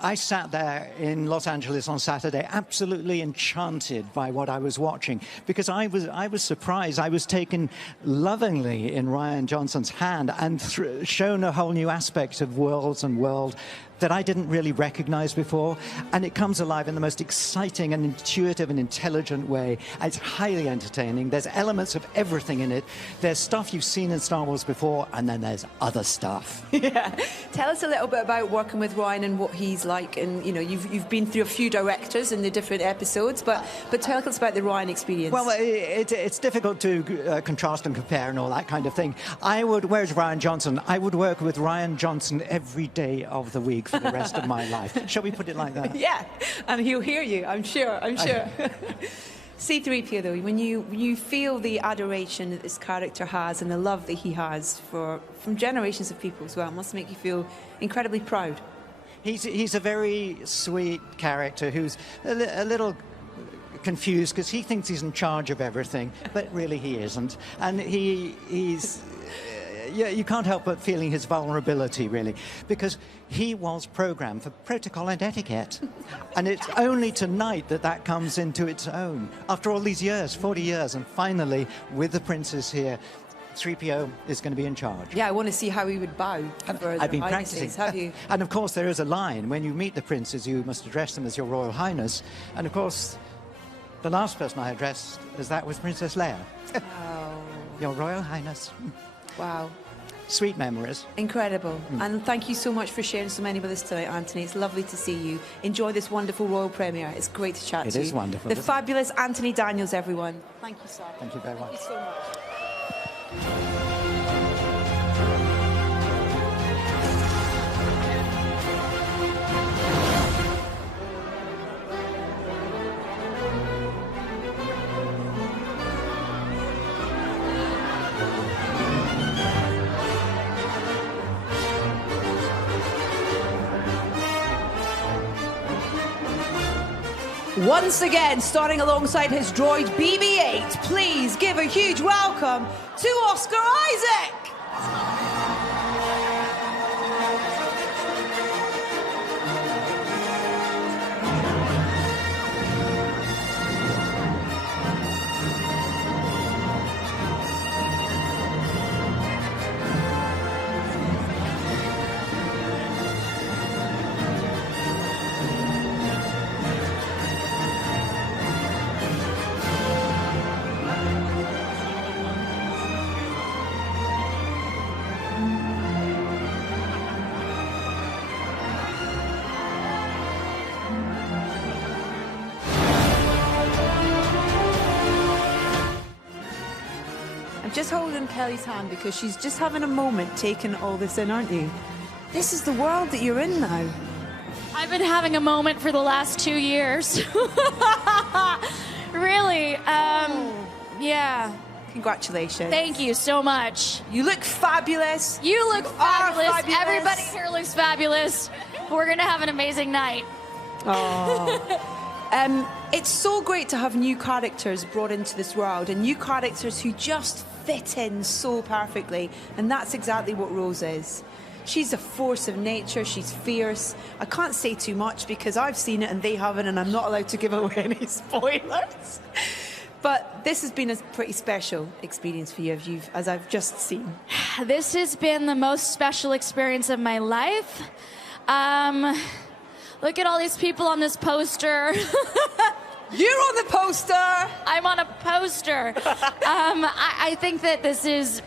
I sat there in Los Angeles on Saturday, absolutely enchanted by what I was watching, because I was surprised. I was taken lovingly in Rian Johnson's hand and shown a whole new aspect of worlds and world that I didn't really recognize before. And it comes alive in the most exciting and intuitive and intelligent way. It's highly entertaining. There's elements of everything in it. There's stuff you've seen in Star Wars before, and then there's other stuff. Yeah. Tell us a little bit about working with Rian and what he's like. And, you know, you've been through a few directors in the different episodes, but tell us about the Rian experience. Well, it's difficult to contrast and compare and all that kind of thing. Where's Rian Johnson? I would work with Rian Johnson every day of the week for the rest of my life. Shall we put it like that? Yeah, and he'll hear you, I'm sure. C-3PO, though, when you feel the adoration that this character has and the love that he has from generations of people as well, it must make you feel incredibly proud. He's a very sweet character who's a little confused because he thinks he's in charge of everything, but really he isn't. And he's... Yeah, you can't help but feeling his vulnerability, really, because he was programmed for protocol and etiquette. And it's only tonight that comes into its own. After all these years, 40 years, and finally, with the princess here, 3PO is going to be in charge. Yeah, I want to see how he would bow. I've been practicing. Have you? And of course, there is a line. When you meet the princes, you must address them as your Royal Highness. And of course, the last person I addressed was Princess Leia. Wow. Your Royal Highness. Wow. Sweet memories. Incredible. And thank you so much for sharing so many with us tonight, Anthony. It's lovely to see you. Enjoy this wonderful royal premiere. It's great to chat to you. It is wonderful. The fabulous Anthony Daniels, everyone. Thank you, sir. Thank you very much. Thank you so much. Once again, starting alongside his droid BB-8, please give a huge welcome to Oscar Isaac! Just holding Kelly's hand because she's just having a moment taking all this in, aren't you? This is the world that you're in now. I've been having a moment for the last 2 years. Really, yeah. Congratulations. Thank you so much. You look fabulous. You look fabulous. Fabulous. Everybody here looks fabulous. We're gonna have an amazing night. Oh. It's so great to have new characters brought into this world and new characters who just fit in so perfectly. And that's exactly what Rose is. She's a force of nature. She's fierce. I can't say too much because I've seen it and they haven't, and I'm not allowed to give away any spoilers. But this has been a pretty special experience for you, as I've just seen. This has been the most special experience of my life. Look at all these people on this poster. You're on the poster! I'm on a poster. I think that this is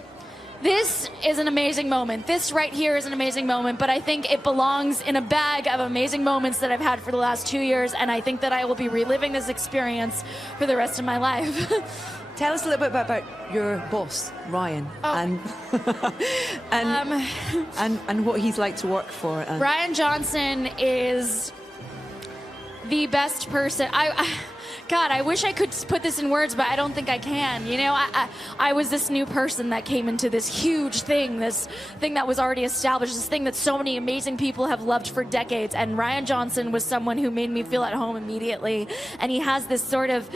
an amazing moment. This right here is an amazing moment, but I think it belongs in a bag of amazing moments that I've had for the last 2 years, and I think that I will be reliving this experience for the rest of my life. Tell us a little bit about your boss, Ryan, and what he's like to work for. And Ryan Johnson is the best person. God, I wish I could put this in words, but I don't think I can. You know, I was this new person that came into this huge thing, this thing that was already established, this thing that so many amazing people have loved for decades. And Ryan Johnson was someone who made me feel at home immediately. And he has this sort of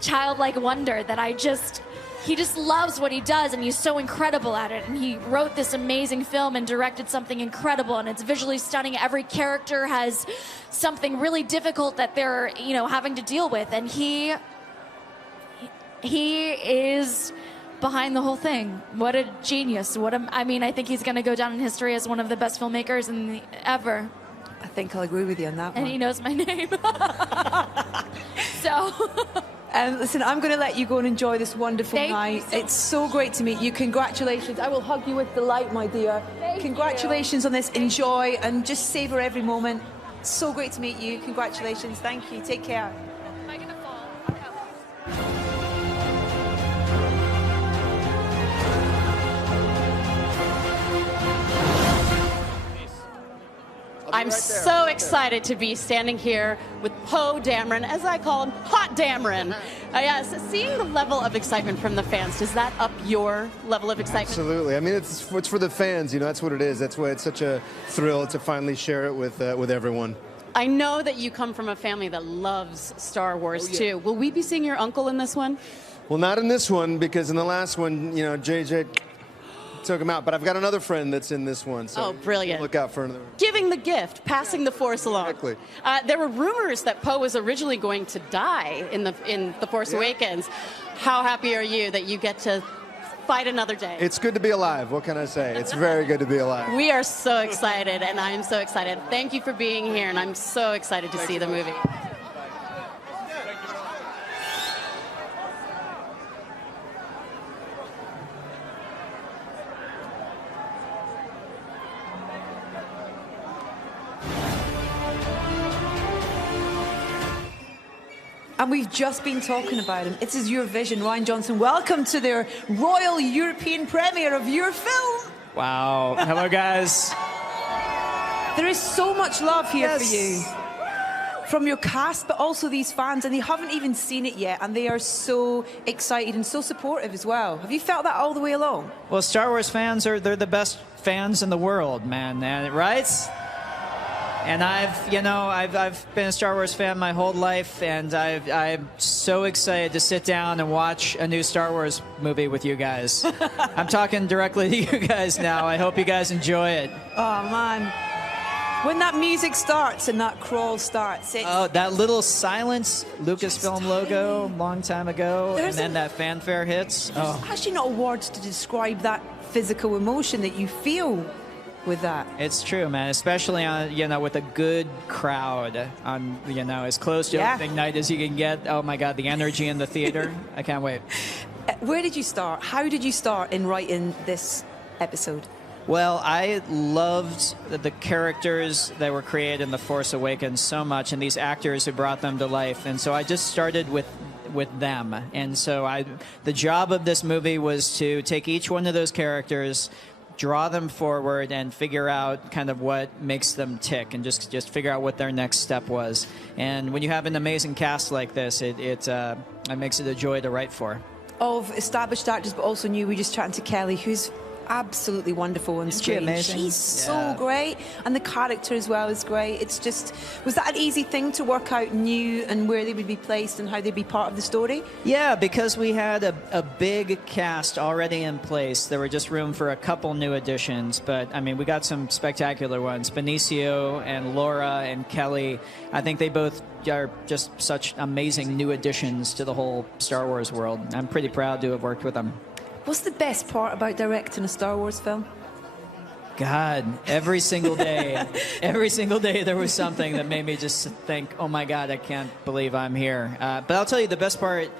childlike wonder that he just loves what he does, and he's so incredible at it. And he wrote this amazing film and directed something incredible, and it's visually stunning. Every character has something really difficult that they're, you know, having to deal with, and he is behind the whole thing. What a genius! I mean, I think he's going to go down in history as one of the best filmmakers ever. I think I'll agree with you on that one. And he knows my name. So. Listen, I'm going to let you go and enjoy this wonderful night. It's so great to meet you. Congratulations. I will hug you with delight, my dear. Congratulations on this. Enjoy and just savor every moment. So great to meet you. Congratulations. Thank you. Take care. Am I going to fall? I'm so excited to be standing here with Poe Dameron, as I call him, Hot Dameron. Yes, seeing the level of excitement from the fans, does that up your level of excitement? Absolutely. I mean, it's for the fans, you know, that's what it is. That's why it's such a thrill to finally share it with everyone. I know that you come from a family that loves Star Wars, too. Will we be seeing your uncle in this one? Well, not in this one, because in the last one, you know, JJ took him out. But I've got another friend that's in this one. So brilliant. Look out for another. Giving the gift, passing the Force along. Exactly. There were rumors that Poe was originally going to die in the Force Awakens. How happy are you that you get to fight another day? It's good to be alive. What can I say? It's very good to be alive. We are so excited, and I am so excited. Thank you for being here, and I'm so excited to see the movie. And we've just been talking about him. It is your vision, Ryan Johnson. Welcome to their Royal European premiere of your film. Wow. Hello, guys. There is so much love here for you. From your cast, but also these fans, and they haven't even seen it yet, and they are so excited and so supportive as well. Have you felt that all the way along? Well, Star Wars fans they're the best fans in the world, man, right? And I've been a Star Wars fan my whole life, and I'm so excited to sit down and watch a new Star Wars movie with you guys. I'm talking directly to you guys now. I hope you guys enjoy it. Oh, man. When that music starts and that crawl starts, it's... Oh, that little silence Lucasfilm logo a long time ago, and then that fanfare hits. There's actually not words to describe that physical emotion that you feel with that. It's true, man, especially on, with a good crowd on, as close to opening night as you can get. Oh my God, the energy in the theater. I can't wait. Where did you start? How did you start in writing this episode? Well, I loved the characters that were created in The Force Awakens so much, and these actors who brought them to life. And so I just started with them. And so the job of this movie was to take each one of those characters, draw them forward, and figure out kind of what makes them tick, and just figure out what their next step was. And when you have an amazing cast like this, it makes it a joy to write for. Of established actors, but also new. We just chatting to Kelly, who's absolutely wonderful on screen. She's so great, and the character as well is great. It's just, was that an easy thing to work out new and where they would be placed and how they'd be part of the story? Yeah, because we had a big cast already in place. There were just room for a couple new additions, but I mean, we got some spectacular ones. Benicio and Laura and Kelly, I think they both are just such amazing new additions to the whole Star Wars world. I'm pretty proud to have worked with them. What's the best part about directing a Star Wars film? God, every single day there was something that made me just think, oh my God, I can't believe I'm here. But I'll tell you, the best part,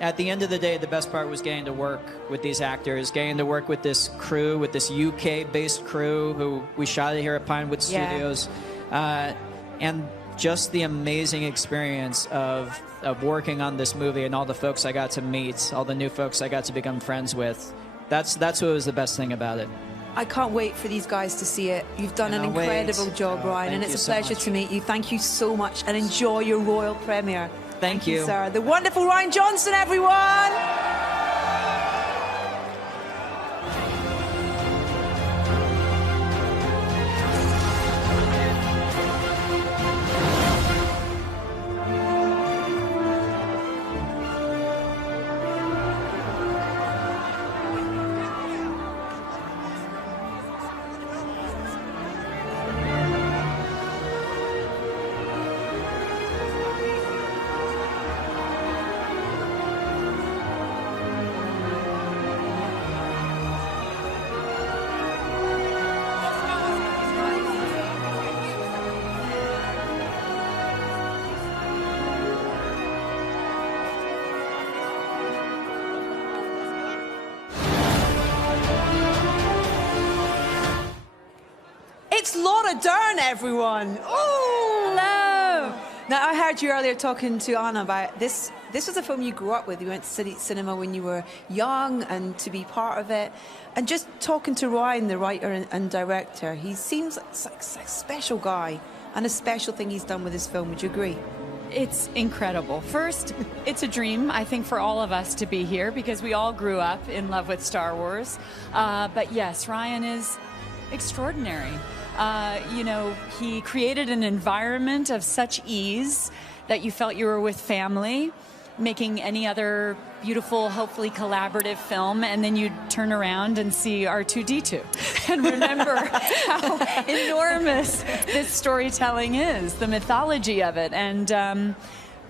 at the end of the day, the best part was getting to work with these actors, getting to work with this crew, with this UK-based crew who we shot it here at Pinewood Studios. And just the amazing experience of working on this movie and all the folks I got to meet, all the new folks I got to become friends with. That's what was the best thing about it. I can't wait for these guys to see it. You've done an incredible job, Ryan, and it's a pleasure to meet you. Thank you so much, and enjoy your royal premiere. Thank you, sir. The wonderful Ryan Johnson, everyone. Dern, everyone. Oh, hello. Now, I heard you earlier talking to Anna about this. This was a film you grew up with. You went to cinema when you were young, and to be part of it. And just talking to Ryan, the writer and director, he seems like a special guy, and a special thing he's done with this film. Would you agree? It's incredible. First, it's a dream, I think, for all of us to be here because we all grew up in love with Star Wars. But yes, Ryan is extraordinary. You know, he created an environment of such ease that you felt you were with family, making any other beautiful, hopefully collaborative film, and then you'd turn around and see R2-D2 and remember how enormous this storytelling is, the mythology of it. And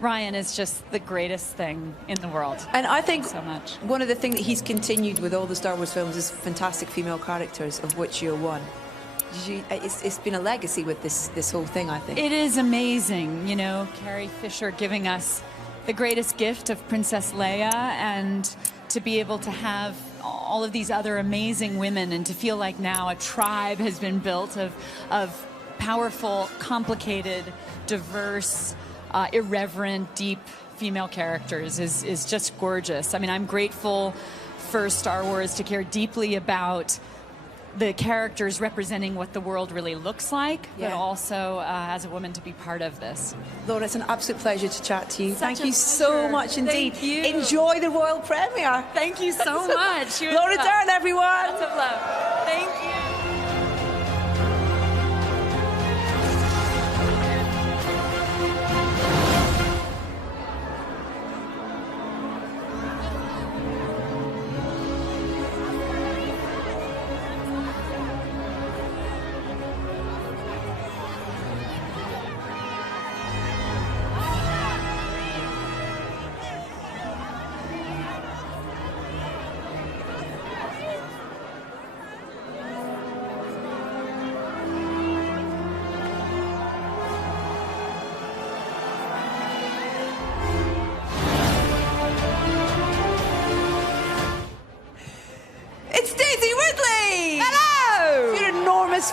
Ryan is just the greatest thing in the world. And I think so much. One of the things that he's continued with all the Star Wars films is fantastic female characters, of which you're one. It's been a legacy with this whole thing, I think. It is amazing, you know, Carrie Fisher giving us the greatest gift of Princess Leia, and to be able to have all of these other amazing women, and to feel like now a tribe has been built of powerful, complicated, diverse, irreverent, deep female characters is just gorgeous. I mean, I'm grateful for Star Wars to care deeply about the characters representing what the world really looks like, but also as a woman to be part of this. Laura, it's an absolute pleasure to chat to you. Thank you pleasure. so much indeed. Thank you. Enjoy the royal premiere. Thank you so much. Laura Dern, everyone. Lots of love. Thank you.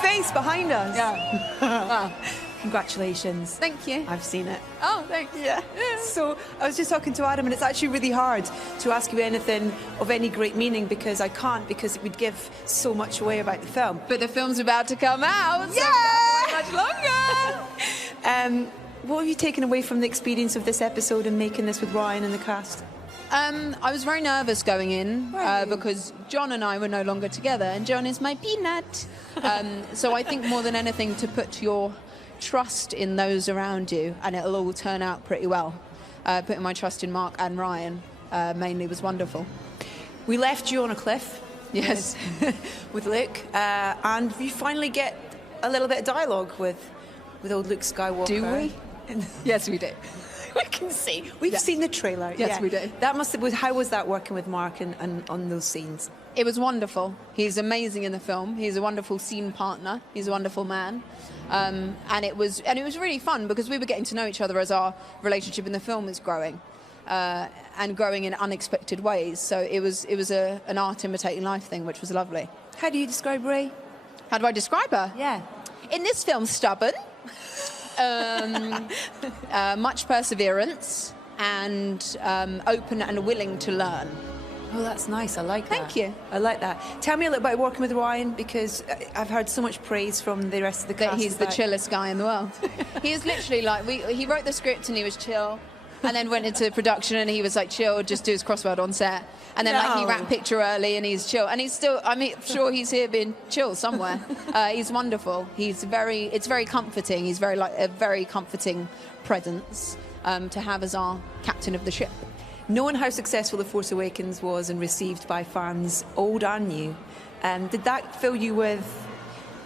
Face behind us. Yeah. Congratulations. Thank you. I've seen it. Oh, thank you. Yeah. So I was just talking to Adam, and it's actually really hard to ask you anything of any great meaning because I can't, because it would give so much away about the film. But the film's about to come out. Yeah. So much longer. What have you taken away from the experience of this episode and making this with Ryan and the cast? I was very nervous going in because John and I were no longer together, and John is my peanut. So I think more than anything to put your trust in those around you, and it'll all turn out pretty well. Putting my trust in Mark and Ryan mainly was wonderful. We left you on a cliff. Yes. With Luke, and we finally get a little bit of dialogue with old Luke Skywalker. Do we? Yes, we did. We can see. We've seen the trailer. Yes, we did. That must have. How was that working with Mark and on those scenes? It was wonderful. He's amazing in the film. He's a wonderful scene partner. He's a wonderful man, and it was really fun because we were getting to know each other as our relationship in the film is growing, and growing in unexpected ways. So it was an art imitating life thing, which was lovely. How do you describe Rey? How do I describe her? Yeah. In this film, stubborn. much perseverance, and open and willing to learn. Oh, that's nice. I like that. Thank you. I like that. Tell me a little about working with Ryan, because I've heard so much praise from the rest of the cast. That he's the about- chillest guy in the world. He is literally like, he wrote the script and he was chill, and then went into production and he was like chill, just do his crossword on set. And then like he wrapped picture early and he's chill. And he's still, I mean, sure he's here being chill somewhere. He's wonderful. It's very comforting. He's very like a very comforting presence to have as our captain of the ship. Knowing how successful The Force Awakens was and received by fans, old and new, did that fill you with...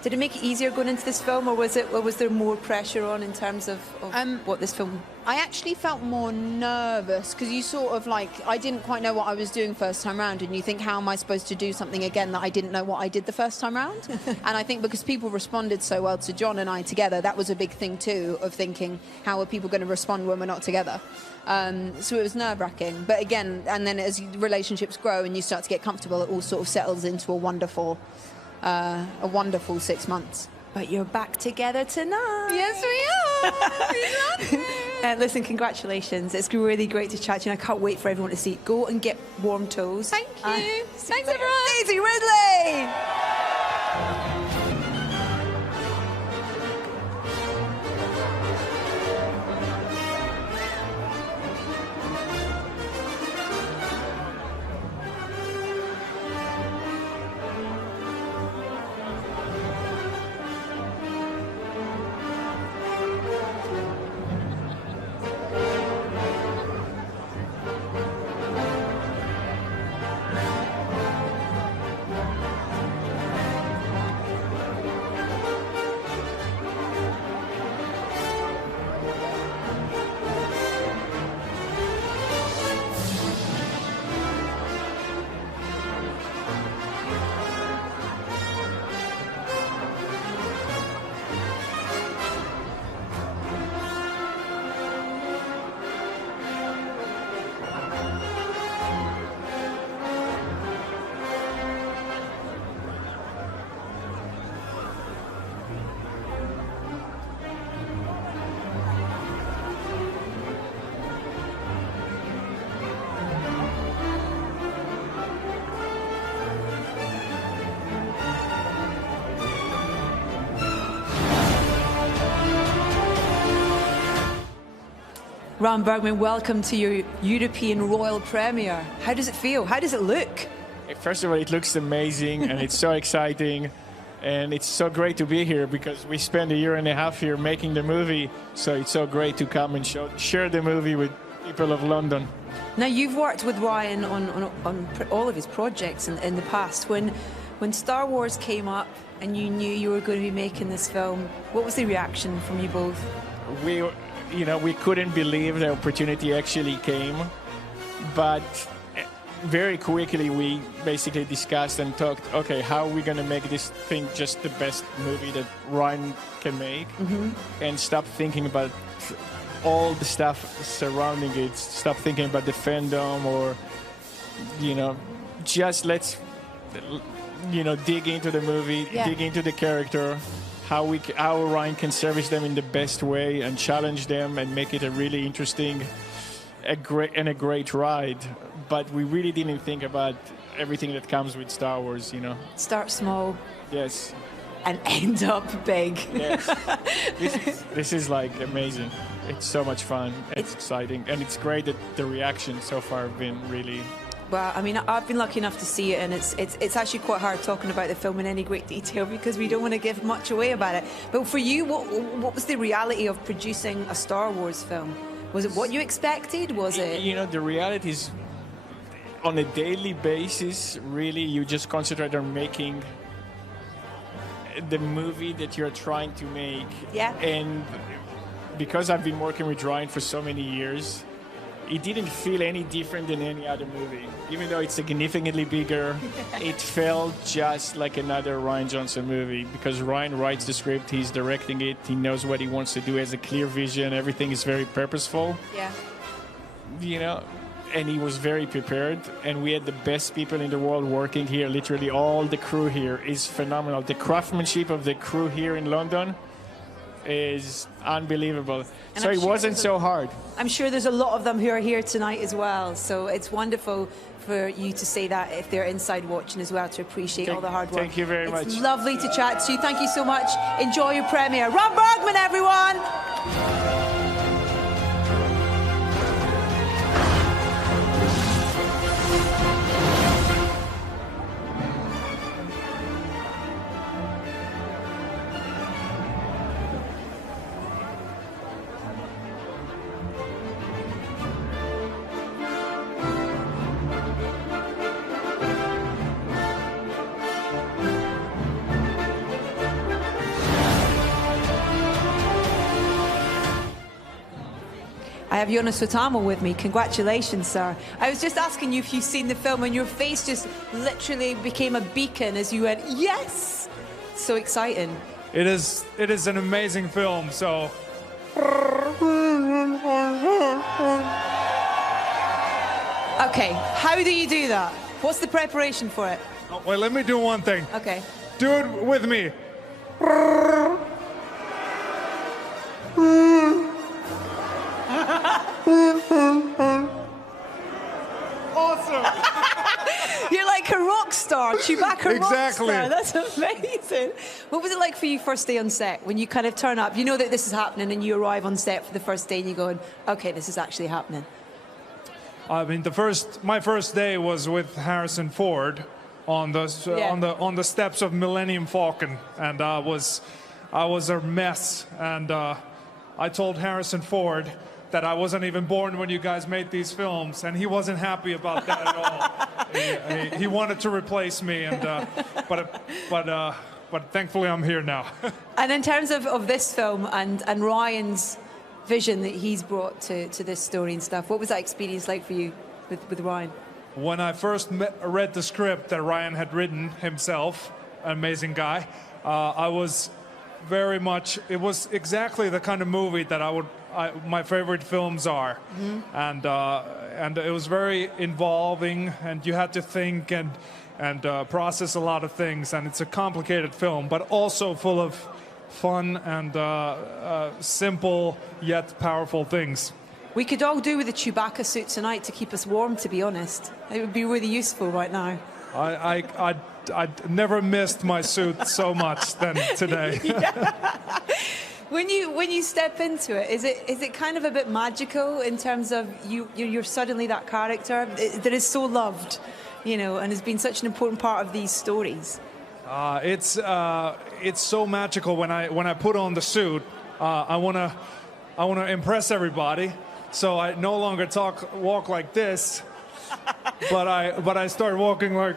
Did it make it easier going into this film, or was there more pressure on in terms of what this film... I actually felt more nervous because you sort of like, I didn't quite know what I was doing first time round, and you think, how am I supposed to do something again that I didn't know what I did the first time round? And I think because people responded so well to John and I together, that was a big thing too, of thinking, how are people going to respond when we're not together? So it was nerve-wracking. But again, and then as relationships grow and you start to get comfortable, it all sort of settles into a wonderful 6 months. But you're back together tonight. Yes, we are. Listen, congratulations. It's really great to chat to you, and I can't wait for everyone to see it. Go and get warm toes. Thank you. Thanks, everyone. Daisy Ridley! Ron Bergman, welcome to your European royal premiere. How does it feel? How does it look? First of all, it looks amazing and it's so exciting. And it's so great to be here because we spent 1.5 years here making the movie. So it's so great to come and share the movie with people of London. Now, you've worked with Ryan on all of his projects in the past. When Star Wars came up and you knew you were going to be making this film, what was the reaction from you both? We couldn't believe the opportunity actually came, but very quickly we basically discussed and talked, okay, how are we going to make this thing just the best movie that Ryan can make, and stop thinking about all the stuff surrounding it, stop thinking about the fandom or, just let's, dig into the movie, dig into the character, how Ryan can service them in the best way and challenge them and make it a really interesting, a great ride. But we really didn't think about everything that comes with Star Wars, Start small. Yes. And end up big. Yes. This is like amazing. It's so much fun. It's exciting. And it's great that the reaction so far have been really... Well, I mean, I've been lucky enough to see it, and it's actually quite hard talking about the film in any great detail because we don't want to give much away about it. But for you, what was the reality of producing a Star Wars film? Was it what you expected? Was it... the reality is, on a daily basis, really, you just concentrate on making the movie that you're trying to make. Yeah. And because I've been working with Ryan for so many years, it didn't feel any different than any other movie. Even though it's significantly bigger, it felt just like another Rian Johnson movie because Ryan writes the script, he's directing it, he knows what he wants to do, has a clear vision, everything is very purposeful. Yeah. And he was very prepared, and we had the best people in the world working here. Literally all the crew here is phenomenal. The craftsmanship of the crew here in London is unbelievable. So it wasn't so hard. I'm sure there's a lot of them who are here tonight as well. So it's wonderful for you to say that if they're inside watching as well, to appreciate all the hard work. Thank you very much. It's lovely to chat to you. Thank you so much. Enjoy your premiere. Ron Bergman, everyone! I have Jonas Sotamo with me. Congratulations, sir. I was just asking you if you've seen the film, and your face just literally became a beacon as you went, yes! So exciting. It is an amazing film, so... Okay, how do you do that? What's the preparation for it? Oh, wait, let me do one thing. Okay. Do it with me. Awesome. You're like a rock star, Chewbacca Exactly. rock star. That's amazing. What was it like for you first day on set when you kind of turn up? You know that this is happening and you arrive on set for the first day and you're going, okay, this is actually happening. I mean, my first day was with Harrison Ford on the steps of Millennium Falcon, and I was a mess. And I told Harrison Ford that I wasn't even born when you guys made these films, and he wasn't happy about that at all. He wanted to replace me, and but thankfully I'm here now. And in terms of this film and Ryan's vision that he's brought to this story and stuff, what was that experience like for you with Ryan? When I first read the script that Ryan had written himself, an amazing guy, I was very much, it was exactly the kind of movie that my favorite films are. Mm-hmm. And it was very involving, and you had to think and process a lot of things, and it's a complicated film, but also full of fun and simple yet powerful things. We could all do with a Chewbacca suit tonight to keep us warm, to be honest. It would be really useful right now. I never missed my suit so much than today. When you step into it, is it kind of a bit magical in terms of you're suddenly that character that is so loved, you know, and has been such an important part of these stories? It's so magical when I put on the suit. I wanna impress everybody, so I no longer walk like this, but I start walking like.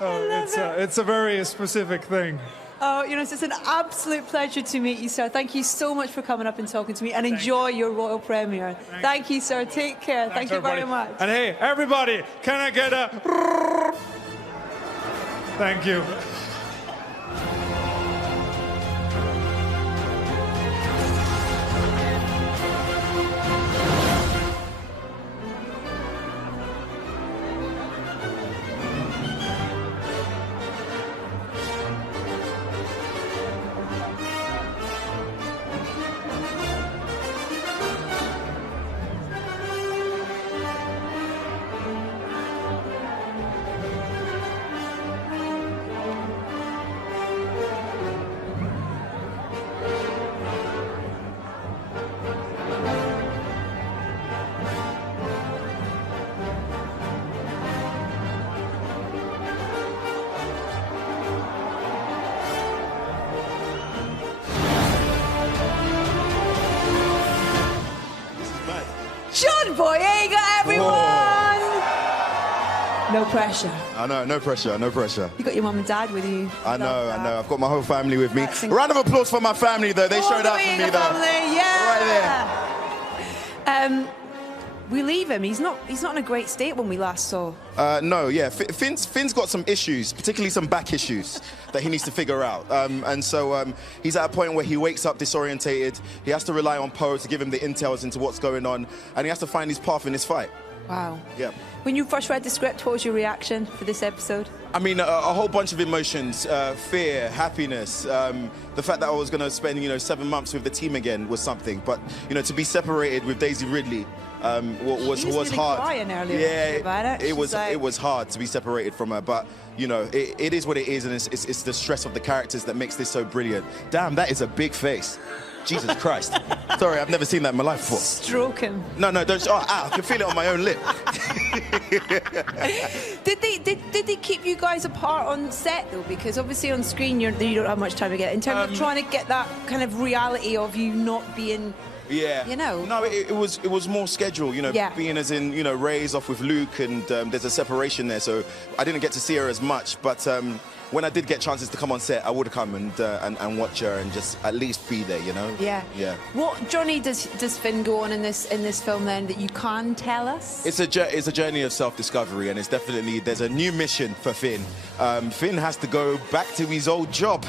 It's a very specific thing. Oh, you know, it's an absolute pleasure to meet you, sir. Thank you so much for coming up and talking to me, and enjoy your royal premiere. Thank you, sir. Take care. Thank you very much. And hey, everybody, can I get a... Thank you. John Boyega, everyone! No pressure. I know, no pressure, no pressure. You got your mum and dad with you. I know. I've got my whole family with me. A round of applause for my family, though. They showed up for me, though. Family, yeah! Right there. We leave him. He's not in a great state when we last saw. No, yeah. Finn's got some issues, particularly some back issues that he needs to figure out. And so he's at a point where he wakes up disorientated. He has to rely on Poe to give him the intels into what's going on, and he has to find his path in this fight. Wow. Yeah. When you first read the script, what was your reaction for this episode? I mean, a whole bunch of emotions, fear, happiness. The fact that I was going to spend, 7 months with the team again was something. But, to be separated with Daisy Ridley was really hard. Crying earlier Yeah, it was hard to be separated from her. But, it is what it is, and it's the stress of the characters that makes this so brilliant. Damn, that is a big face. Jesus Christ. Sorry, I've never seen that in my life before. Stroke him. No, don't. Oh, I can feel it on my own lip. Did they keep you guys apart on set though? Because obviously on screen you don't have much time to get. In terms of trying to get that kind of reality of you not being. Yeah. No, it was more scheduled, being as in, Ray's off with Luke, and there's a separation there, so I didn't get to see her as much, but when I did get chances to come on set, I would have come and watch her and just at least be there, Yeah. Yeah. What journey does Finn go on in this film then that you can tell us? It's a journey of self-discovery, and there's a new mission for Finn. Finn has to go back to his old job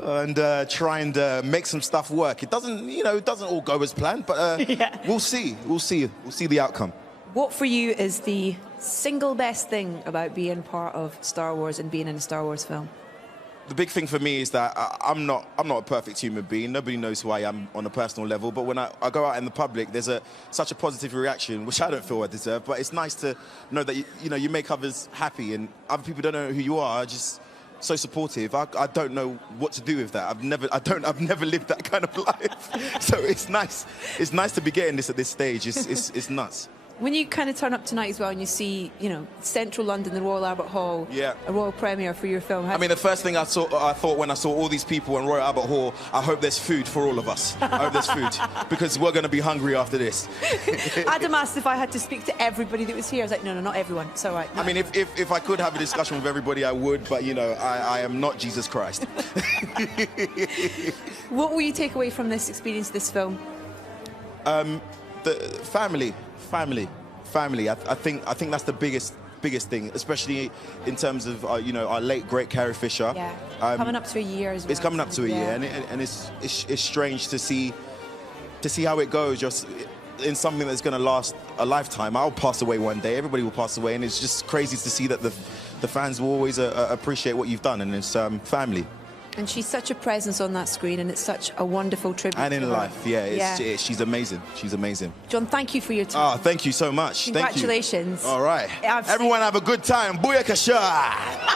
and try and make some stuff work. It doesn't all go as planned, but we'll see. We'll see the outcome. What for you is the single best thing about being part of Star Wars and being in a Star Wars film? The big thing for me is that I'm not a perfect human being. Nobody knows who I am on a personal level. But when I go out in the public, there's such a positive reaction, which I don't feel I deserve. But it's nice to know that you make others happy, and other people don't know who you are. Just so supportive. I don't know what to do with that. I've never lived that kind of life. So it's nice. It's nice to be getting this at this stage. It's nuts. When you kind of turn up tonight as well and you see, Central London, the Royal Albert Hall, a royal premiere for your film. I mean, the first thing I thought when I saw all these people in Royal Albert Hall, I hope there's food for all of us. I hope there's food, because we're going to be hungry after this. Adam asked if I had to speak to everybody that was here. I was like, no, not everyone. It's all right. No. I mean, if I could have a discussion with everybody, I would, but, I am not Jesus Christ. What will you take away from this experience, this film? The family. I think that's the biggest thing, especially in terms of our late great Carrie Fisher. Yeah, coming up to a year as well. It's coming up to a year, and it's strange to see how it goes. Just in something that's going to last a lifetime. I'll pass away one day. Everybody will pass away, and it's just crazy to see that the fans will always appreciate what you've done, and it's family. And she's such a presence on that screen, and it's such a wonderful tribute. And in to life, her. she's amazing. She's amazing. John, thank you for your time. Oh, thank you so much. Congratulations. Thank you. All right. Everyone have a good time. Booyakasha!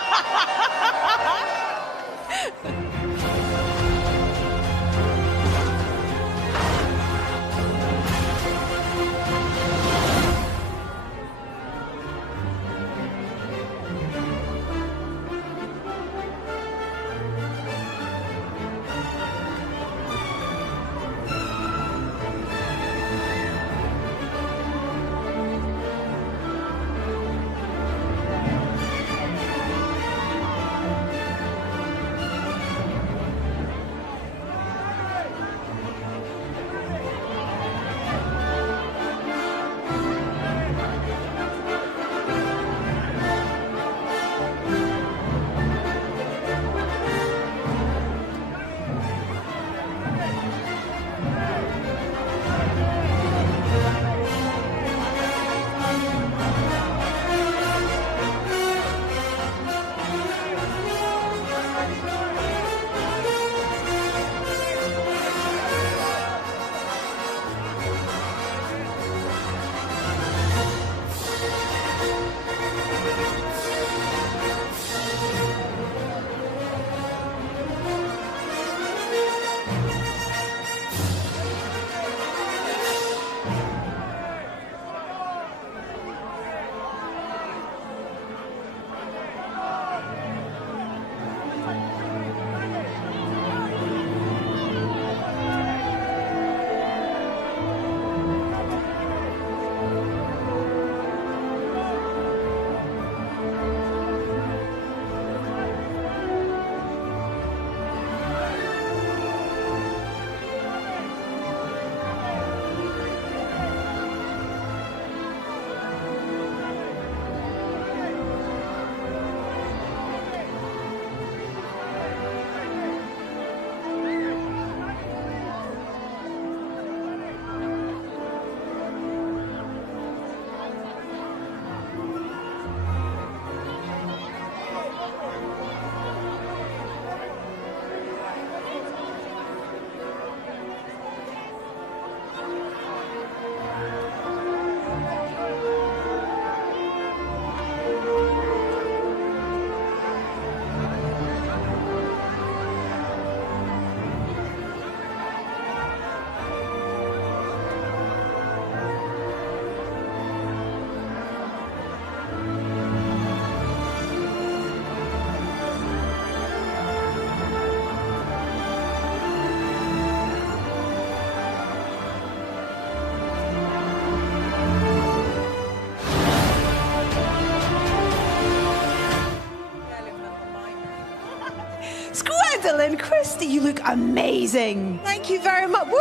you look amazing. Thank you very much. Woo!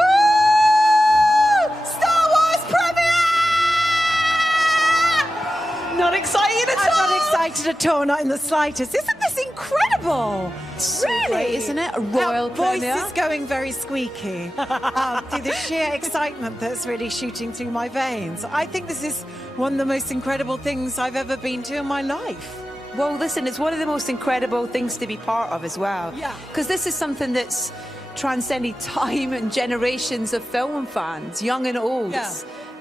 Star Wars premiere! Not excited at all? I'm not excited at all, not in the slightest. Isn't this incredible? Really? Great, isn't it? A royal premiere. Voice is going very squeaky through the sheer excitement that's really shooting through my veins. I think this is one of the most incredible things I've ever been to in my life. Well, listen, it's one of the most incredible things to be part of as well. Yeah. Because this is something that's transcended time and generations of film fans, young and old. Yeah.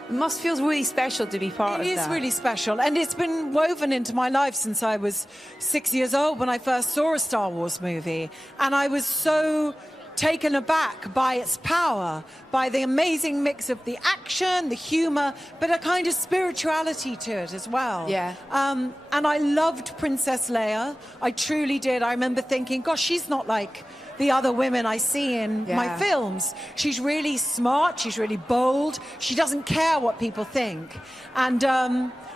It must feel really special to be part of that. It is really special, and it's been woven into my life since I was 6 years old when I first saw a Star Wars movie, and I was so taken aback by its power, by the amazing mix of the action, the humor, but a kind of spirituality to it as well. Yeah. And I loved Princess Leia. I truly did. I remember thinking, gosh, she's not like the other women I see in my films. She's really smart, she's really bold, she doesn't care what people think. And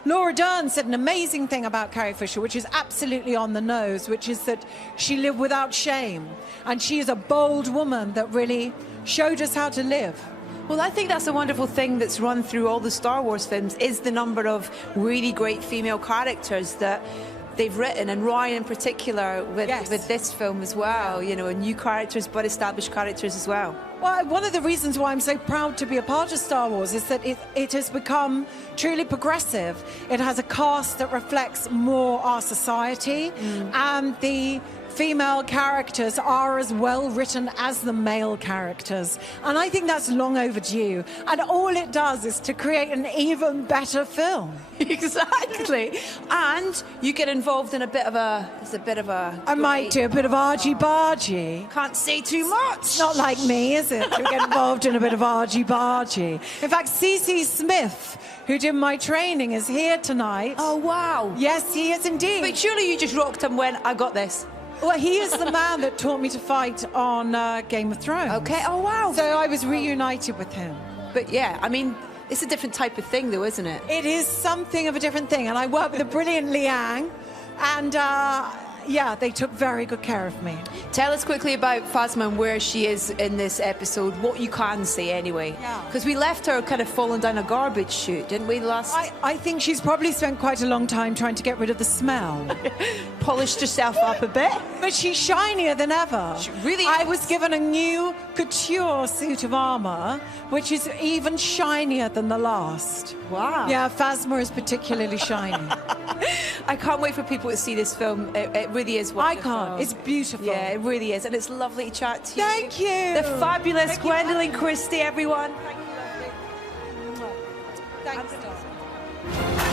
Laura Dern said an amazing thing about Carrie Fisher, which is absolutely on the nose, which is that she lived without shame. And she is a bold woman that really showed us how to live. Well, I think that's a wonderful thing that's run through all the Star Wars films, is the number of really great female characters that they've written, and Ryan in particular with this film as well, you know, new characters but established characters as well. Well, one of the reasons why I'm so proud to be a part of Star Wars is that it has become truly progressive. It has a cast that reflects more our society, and the female characters are as well written as the male characters. And I think that's long overdue. And all it does is to create an even better film. Exactly. And you get involved in a bit of a... I might do a bit of argy-bargy. Can't say too much. It's not like me, is it? To get involved in a bit of argy-bargy. In fact, C.C. Smith, who did my training, is here tonight. Oh, wow. Yes, he is indeed. But surely you just rocked him when I got this. Well, he is the man that taught me to fight on Game of Thrones. Okay, oh wow. So I was reunited with him. But yeah, I mean, it's a different type of thing though, isn't it? It is something of a different thing. And I worked with the brilliant Liang. And yeah, they took very good care of me. Tell us quickly about Phasma and where she is in this episode, what you can say anyway. Yeah. Because we left her kind of falling down a garbage chute, didn't we, last? I think she's probably spent quite a long time trying to get rid of the smell. Polished herself up a bit. But she's shinier than ever. She really I is. was given a new couture suit of armor, which is even shinier than the last. Wow. Yeah, Phasma is particularly shiny. I can't wait for people to see this film. It really is wonderful. I can't. It's beautiful. Yeah, it really is. And it's lovely to chat to you. Thank you. The fabulous Gwendolyn Christie, everyone. Thank you, lovely. Thanks, darling.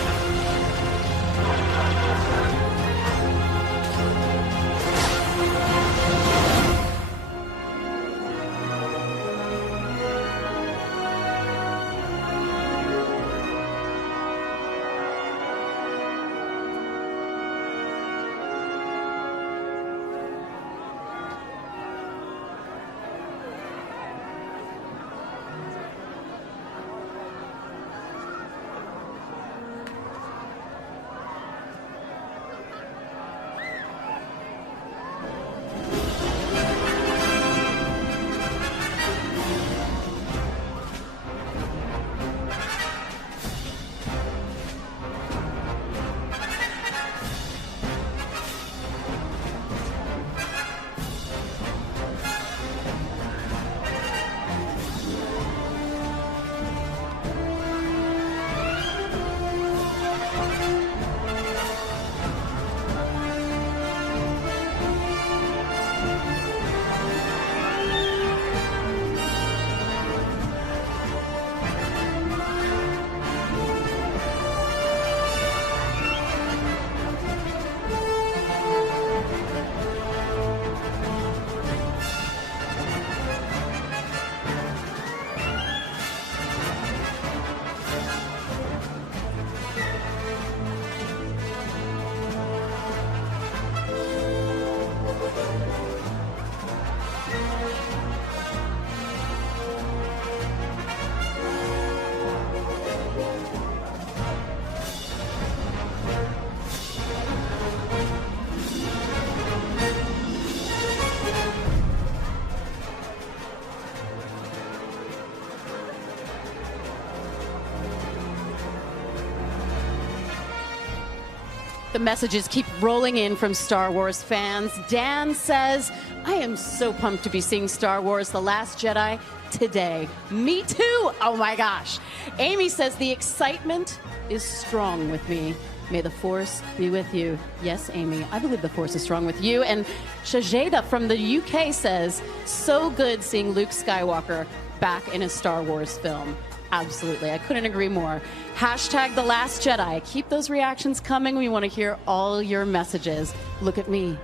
the messages keep rolling in from Star Wars fans. Dan says, I am so pumped to be seeing Star Wars The Last Jedi today. Me too. Oh my gosh. Amy says, the excitement is strong with me. May the Force be with you. Yes, Amy, I believe the Force is strong with you. And Shajeda from the UK says, so good seeing Luke Skywalker back in a Star Wars film. Absolutely, I couldn't agree more. Hashtag The Last Jedi. Keep those reactions coming. We want to hear all your messages. Look at me,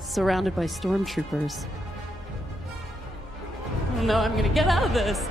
surrounded by stormtroopers. Oh no, I'm gonna get out of this.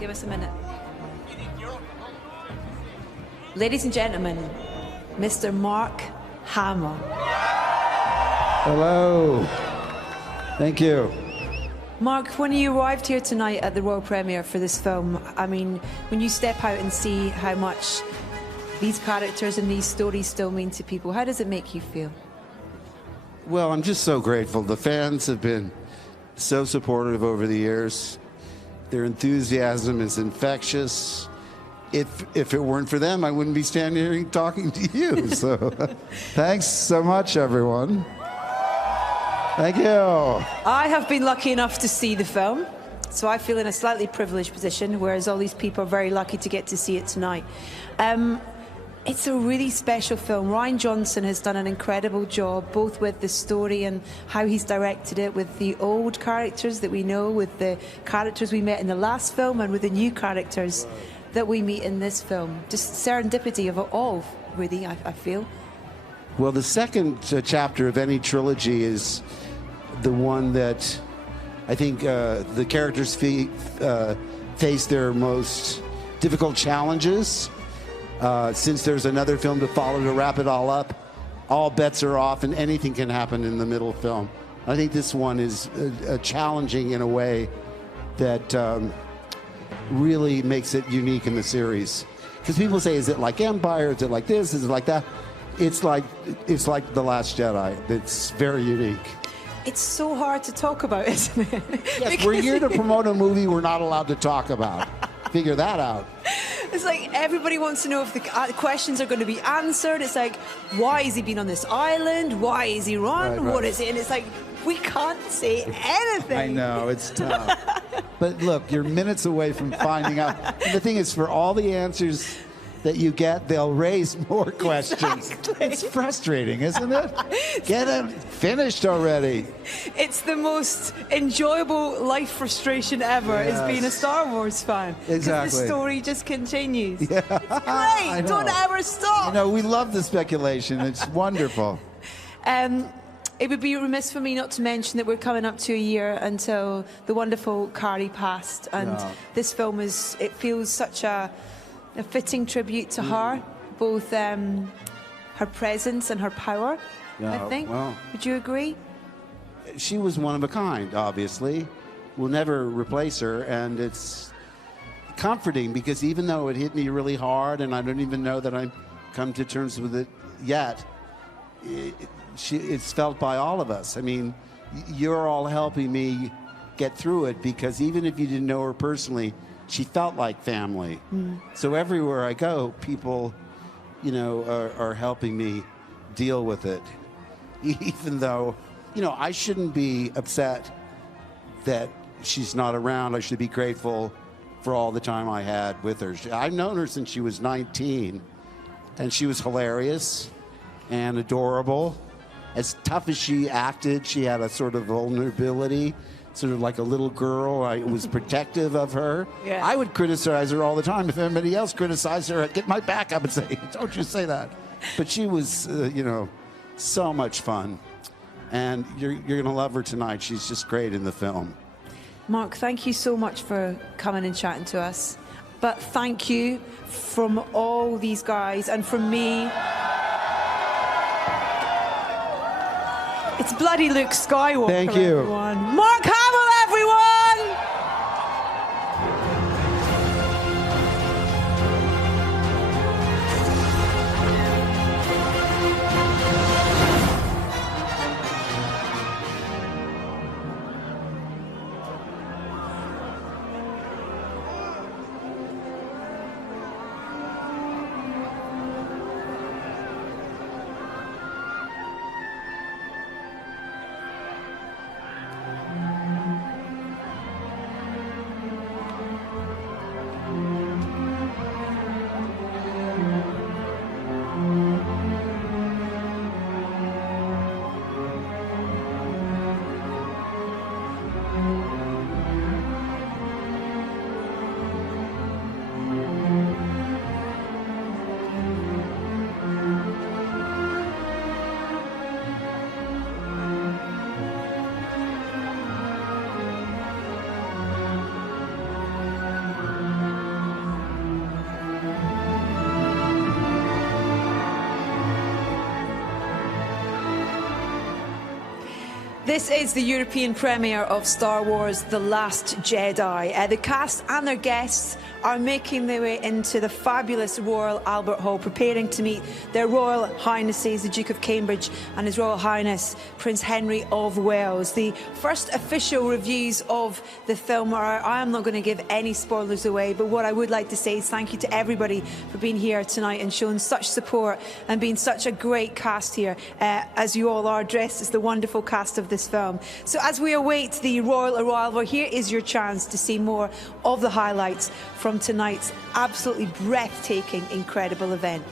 Give us a minute. Ladies and gentlemen, Mr. Mark Hamill. Hello. Thank you. Mark, when you arrived here tonight at the Royal Premiere for this film, I mean, when you step out and see how much these characters and these stories still mean to people, how does it make you feel? Well, I'm just so grateful. The fans have been so supportive over the years. Their enthusiasm is infectious. If it weren't for them, I wouldn't be standing here talking to you. So thanks so much, everyone. Thank you. I have been lucky enough to see the film, so I feel in a slightly privileged position, whereas all these people are very lucky to get to see it tonight. It's a really special film. Rian Johnson has done an incredible job, both with the story and how he's directed it, with the old characters that we know, with the characters we met in the last film, and with the new characters that we meet in this film. Just serendipity of it all, really, I feel. Well, the second chapter of any trilogy is the one that I think the characters face their most difficult challenges. Since there's another film to follow to wrap it all up, all bets are off and anything can happen in the middle film. I think this one is challenging in a way that really makes it unique in the series. Because people say, is it like Empire? Is it like this? Is it like that? It's like The Last Jedi. It's very unique. It's so hard to talk about, isn't it? Yes, we're here to promote a movie we're not allowed to talk about. Figure that out. It's like everybody wants to know if the questions are going to be answered. It's like, why has he been on this island? Why is he run? Right. What is it? And it's like, we can't say anything. I know, it's tough. But look, you're minutes away from finding out. And the thing is, for all the answers that you get, they'll raise more questions. Exactly. It's frustrating, isn't it? Get them finished already. It's the most enjoyable life frustration ever, is being a Star Wars fan. Exactly. Because the story just continues. Yeah. It's great. Don't ever stop. You know, we love the speculation. It's wonderful. It would be remiss for me not to mention that we're coming up to a year until the wonderful Carrie passed. And this film it feels such a fitting tribute to her, both her presence and her power, I think. Well, would you agree? she was one of a kind, obviously. will never replace her, and it's comforting because even though it hit me really hard, and I don't even know that I've come to terms with it yet, it's felt by all of us. I mean, you're all helping me get through it because even if you didn't know her personally, she felt like family. So everywhere I go, people, you know, are helping me deal with it. Even though, you know, I shouldn't be upset that she's not around. I should be grateful for all the time I had with her. I've known her since she was 19, and she was hilarious and adorable. As tough as she acted, she had a sort of vulnerability, sort of like a little girl. I was protective of her. Yeah. I would criticize her all the time. If anybody else criticized her, I'd get my back up and say, don't you say that. But she was, you know, so much fun. And you're going to love her tonight. She's just great in the film. Mark, thank you so much for coming and chatting to us. But thank you from all these guys and from me. It's bloody Luke Skywalker, Thank you. everyone. Mark Hamill, everyone! This is the European premiere of Star Wars The Last Jedi. The cast and their guests are making their way into the fabulous Royal Albert Hall, preparing to meet their Royal Highnesses, the Duke of Cambridge and His Royal Highness Prince Henry of Wales. The first official reviews of the film are, I am not going to give any spoilers away, but what I would like to say is thank you to everybody for being here tonight and showing such support and being such a great cast here, as you all are dressed as the wonderful cast of this film. So as we await the royal arrival, here is your chance to see more of the highlights from tonight's absolutely breathtaking, incredible event.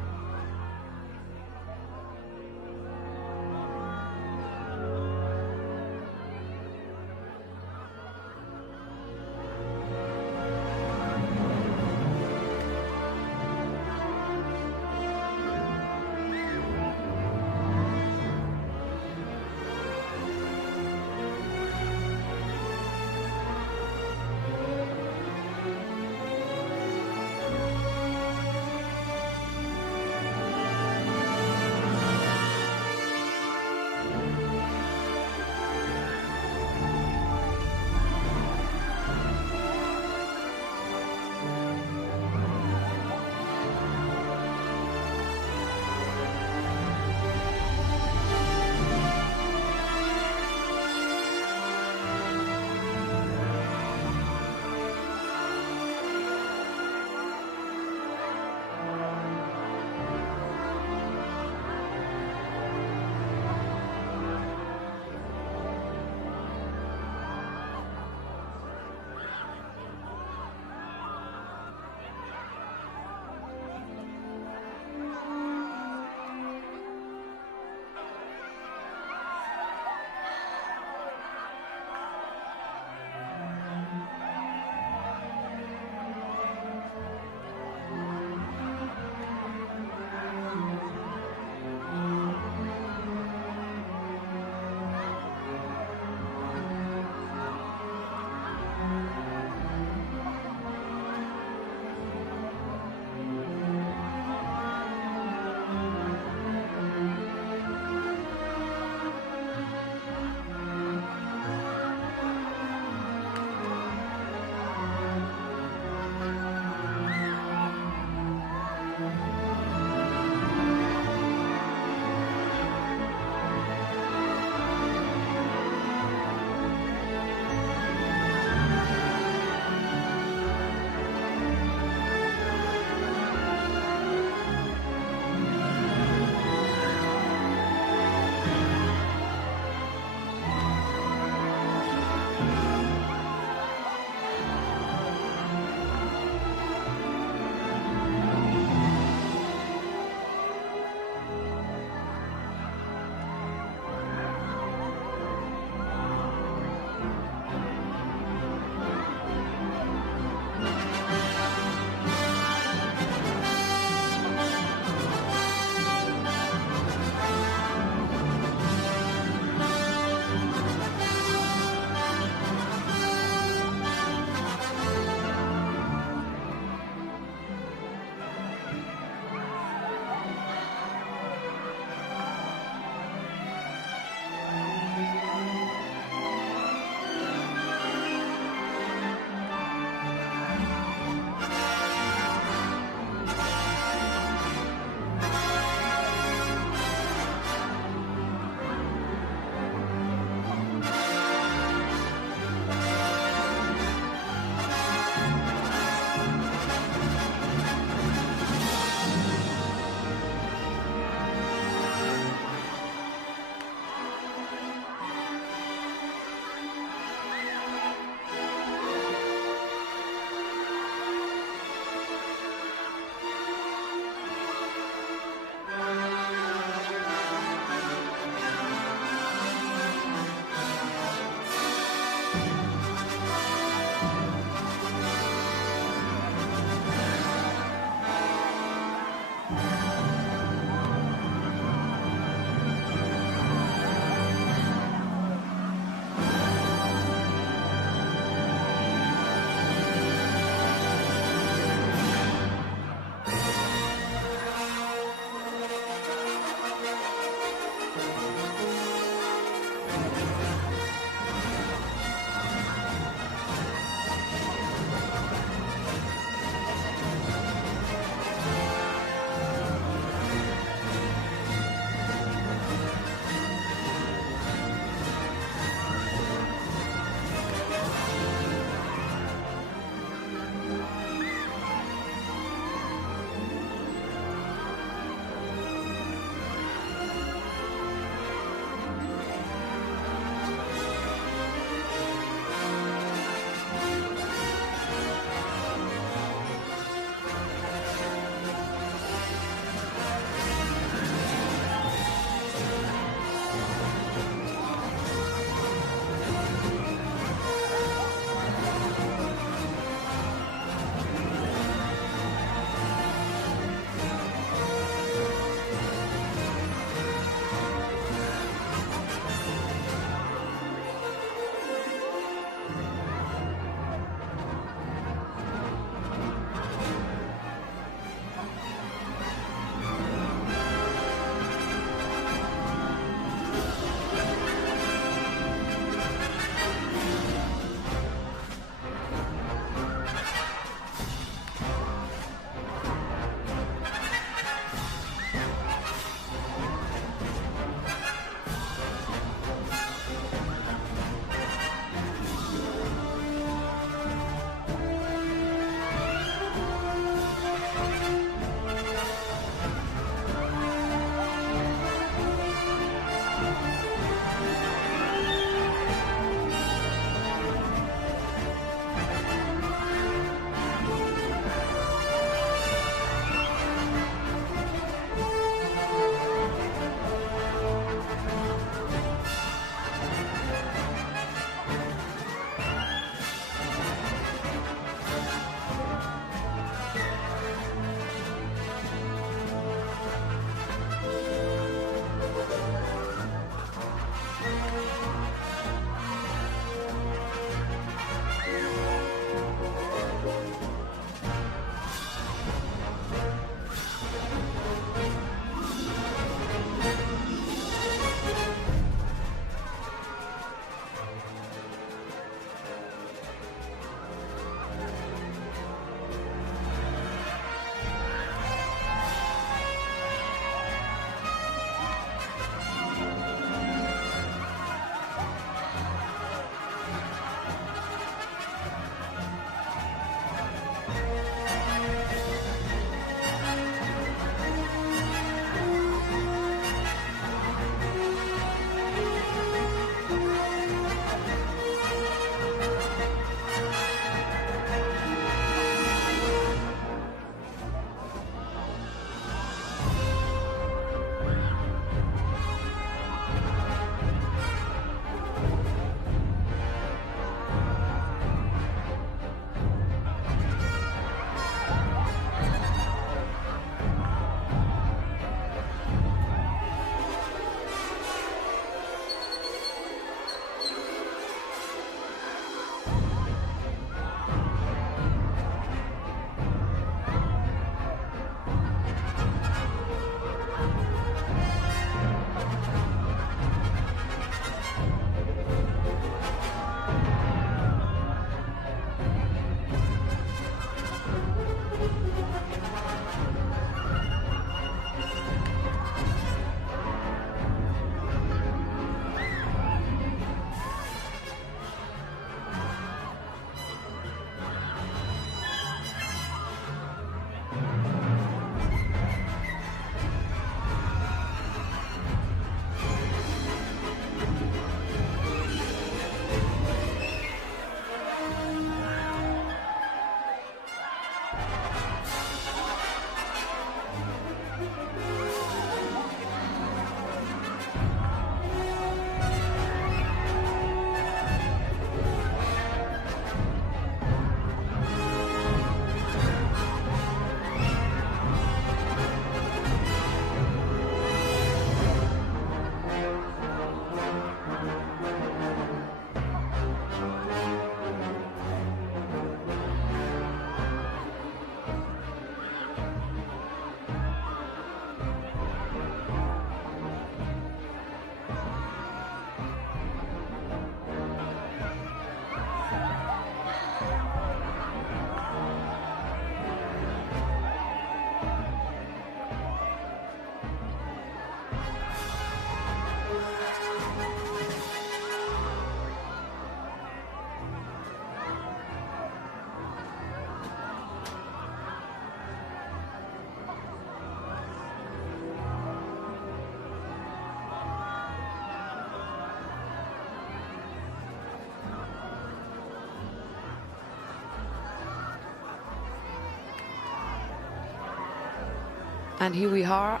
And here we are,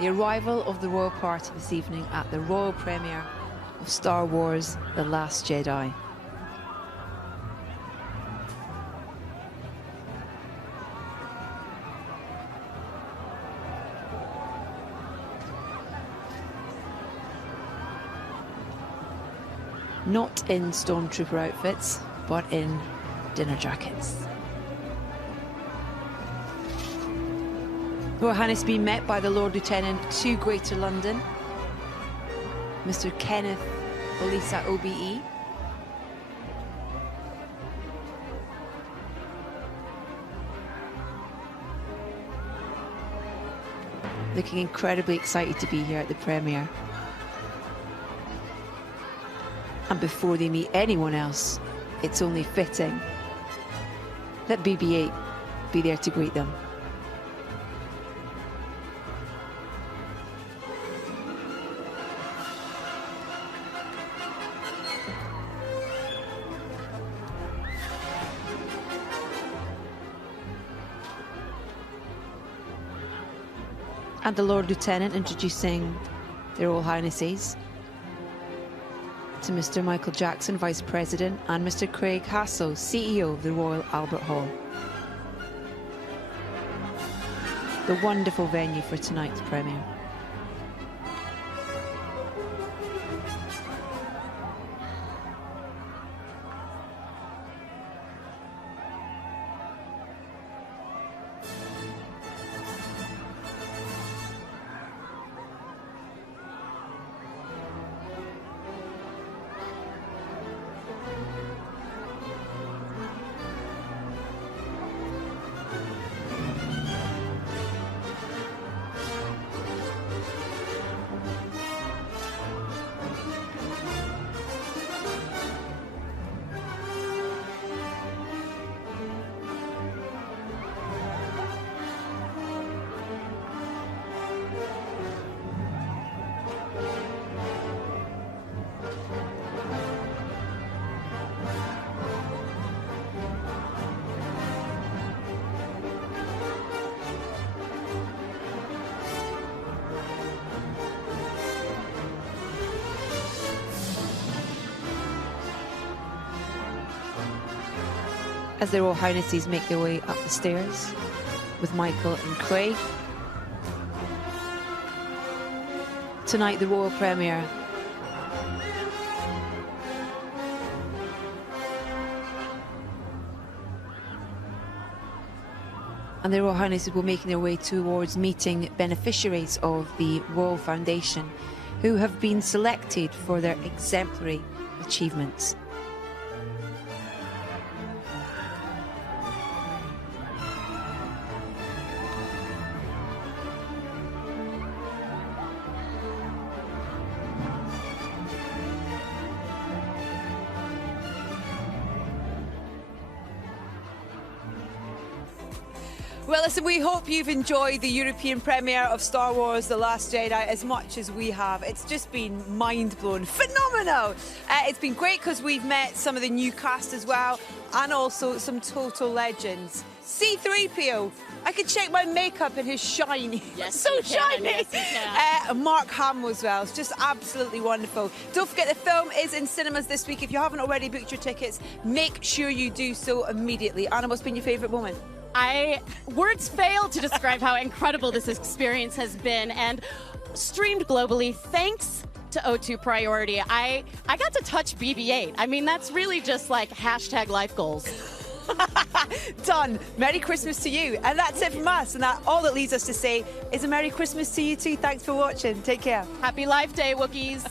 the arrival of the royal party this evening at the royal premiere of Star Wars: The Last Jedi. Not in stormtrooper outfits, but in dinner jackets. Her Highness being met by the Lord Lieutenant to Greater London, Mr. Kenneth Olisa OBE. Looking incredibly excited to be here at the premiere. And before they meet anyone else, it's only fitting that BB-8 be there to greet them. And the Lord Lieutenant introducing their Royal Highnesses to Mr. Michael Jackson, Vice President, and Mr. Craig Hassel, CEO of the Royal Albert Hall. The wonderful venue for tonight's premiere. As their Royal Highnesses make their way up the stairs with Michael and Craig. Tonight, the royal premiere. And their Royal Highnesses will be making their way towards meeting beneficiaries of the Royal Foundation who have been selected for their exemplary achievements. Well, listen, we hope you've enjoyed the European premiere of Star Wars: The Last Jedi as much as we have. It's just been mind-blowing, phenomenal. It's been great because we've met some of the new cast as well, and also some total legends. C-3PO, I could check my makeup and his shiny. Yes, so you can. shiny. Yes, you can. Mark Hamill as well. It's just absolutely wonderful. Don't forget the film is in cinemas this week. If you haven't already booked your tickets, make sure you do so immediately. Anna, what's been your favourite moment? Words fail to describe how incredible this experience has been, and streamed globally thanks to O2 Priority. I got to touch BB-8. I mean, that's really just like hashtag life goals. Done. Merry Christmas to you. And that's it from us. And all that leaves us to say is a Merry Christmas to you too. Thanks for watching. Take care. Happy Life Day, Wookiees.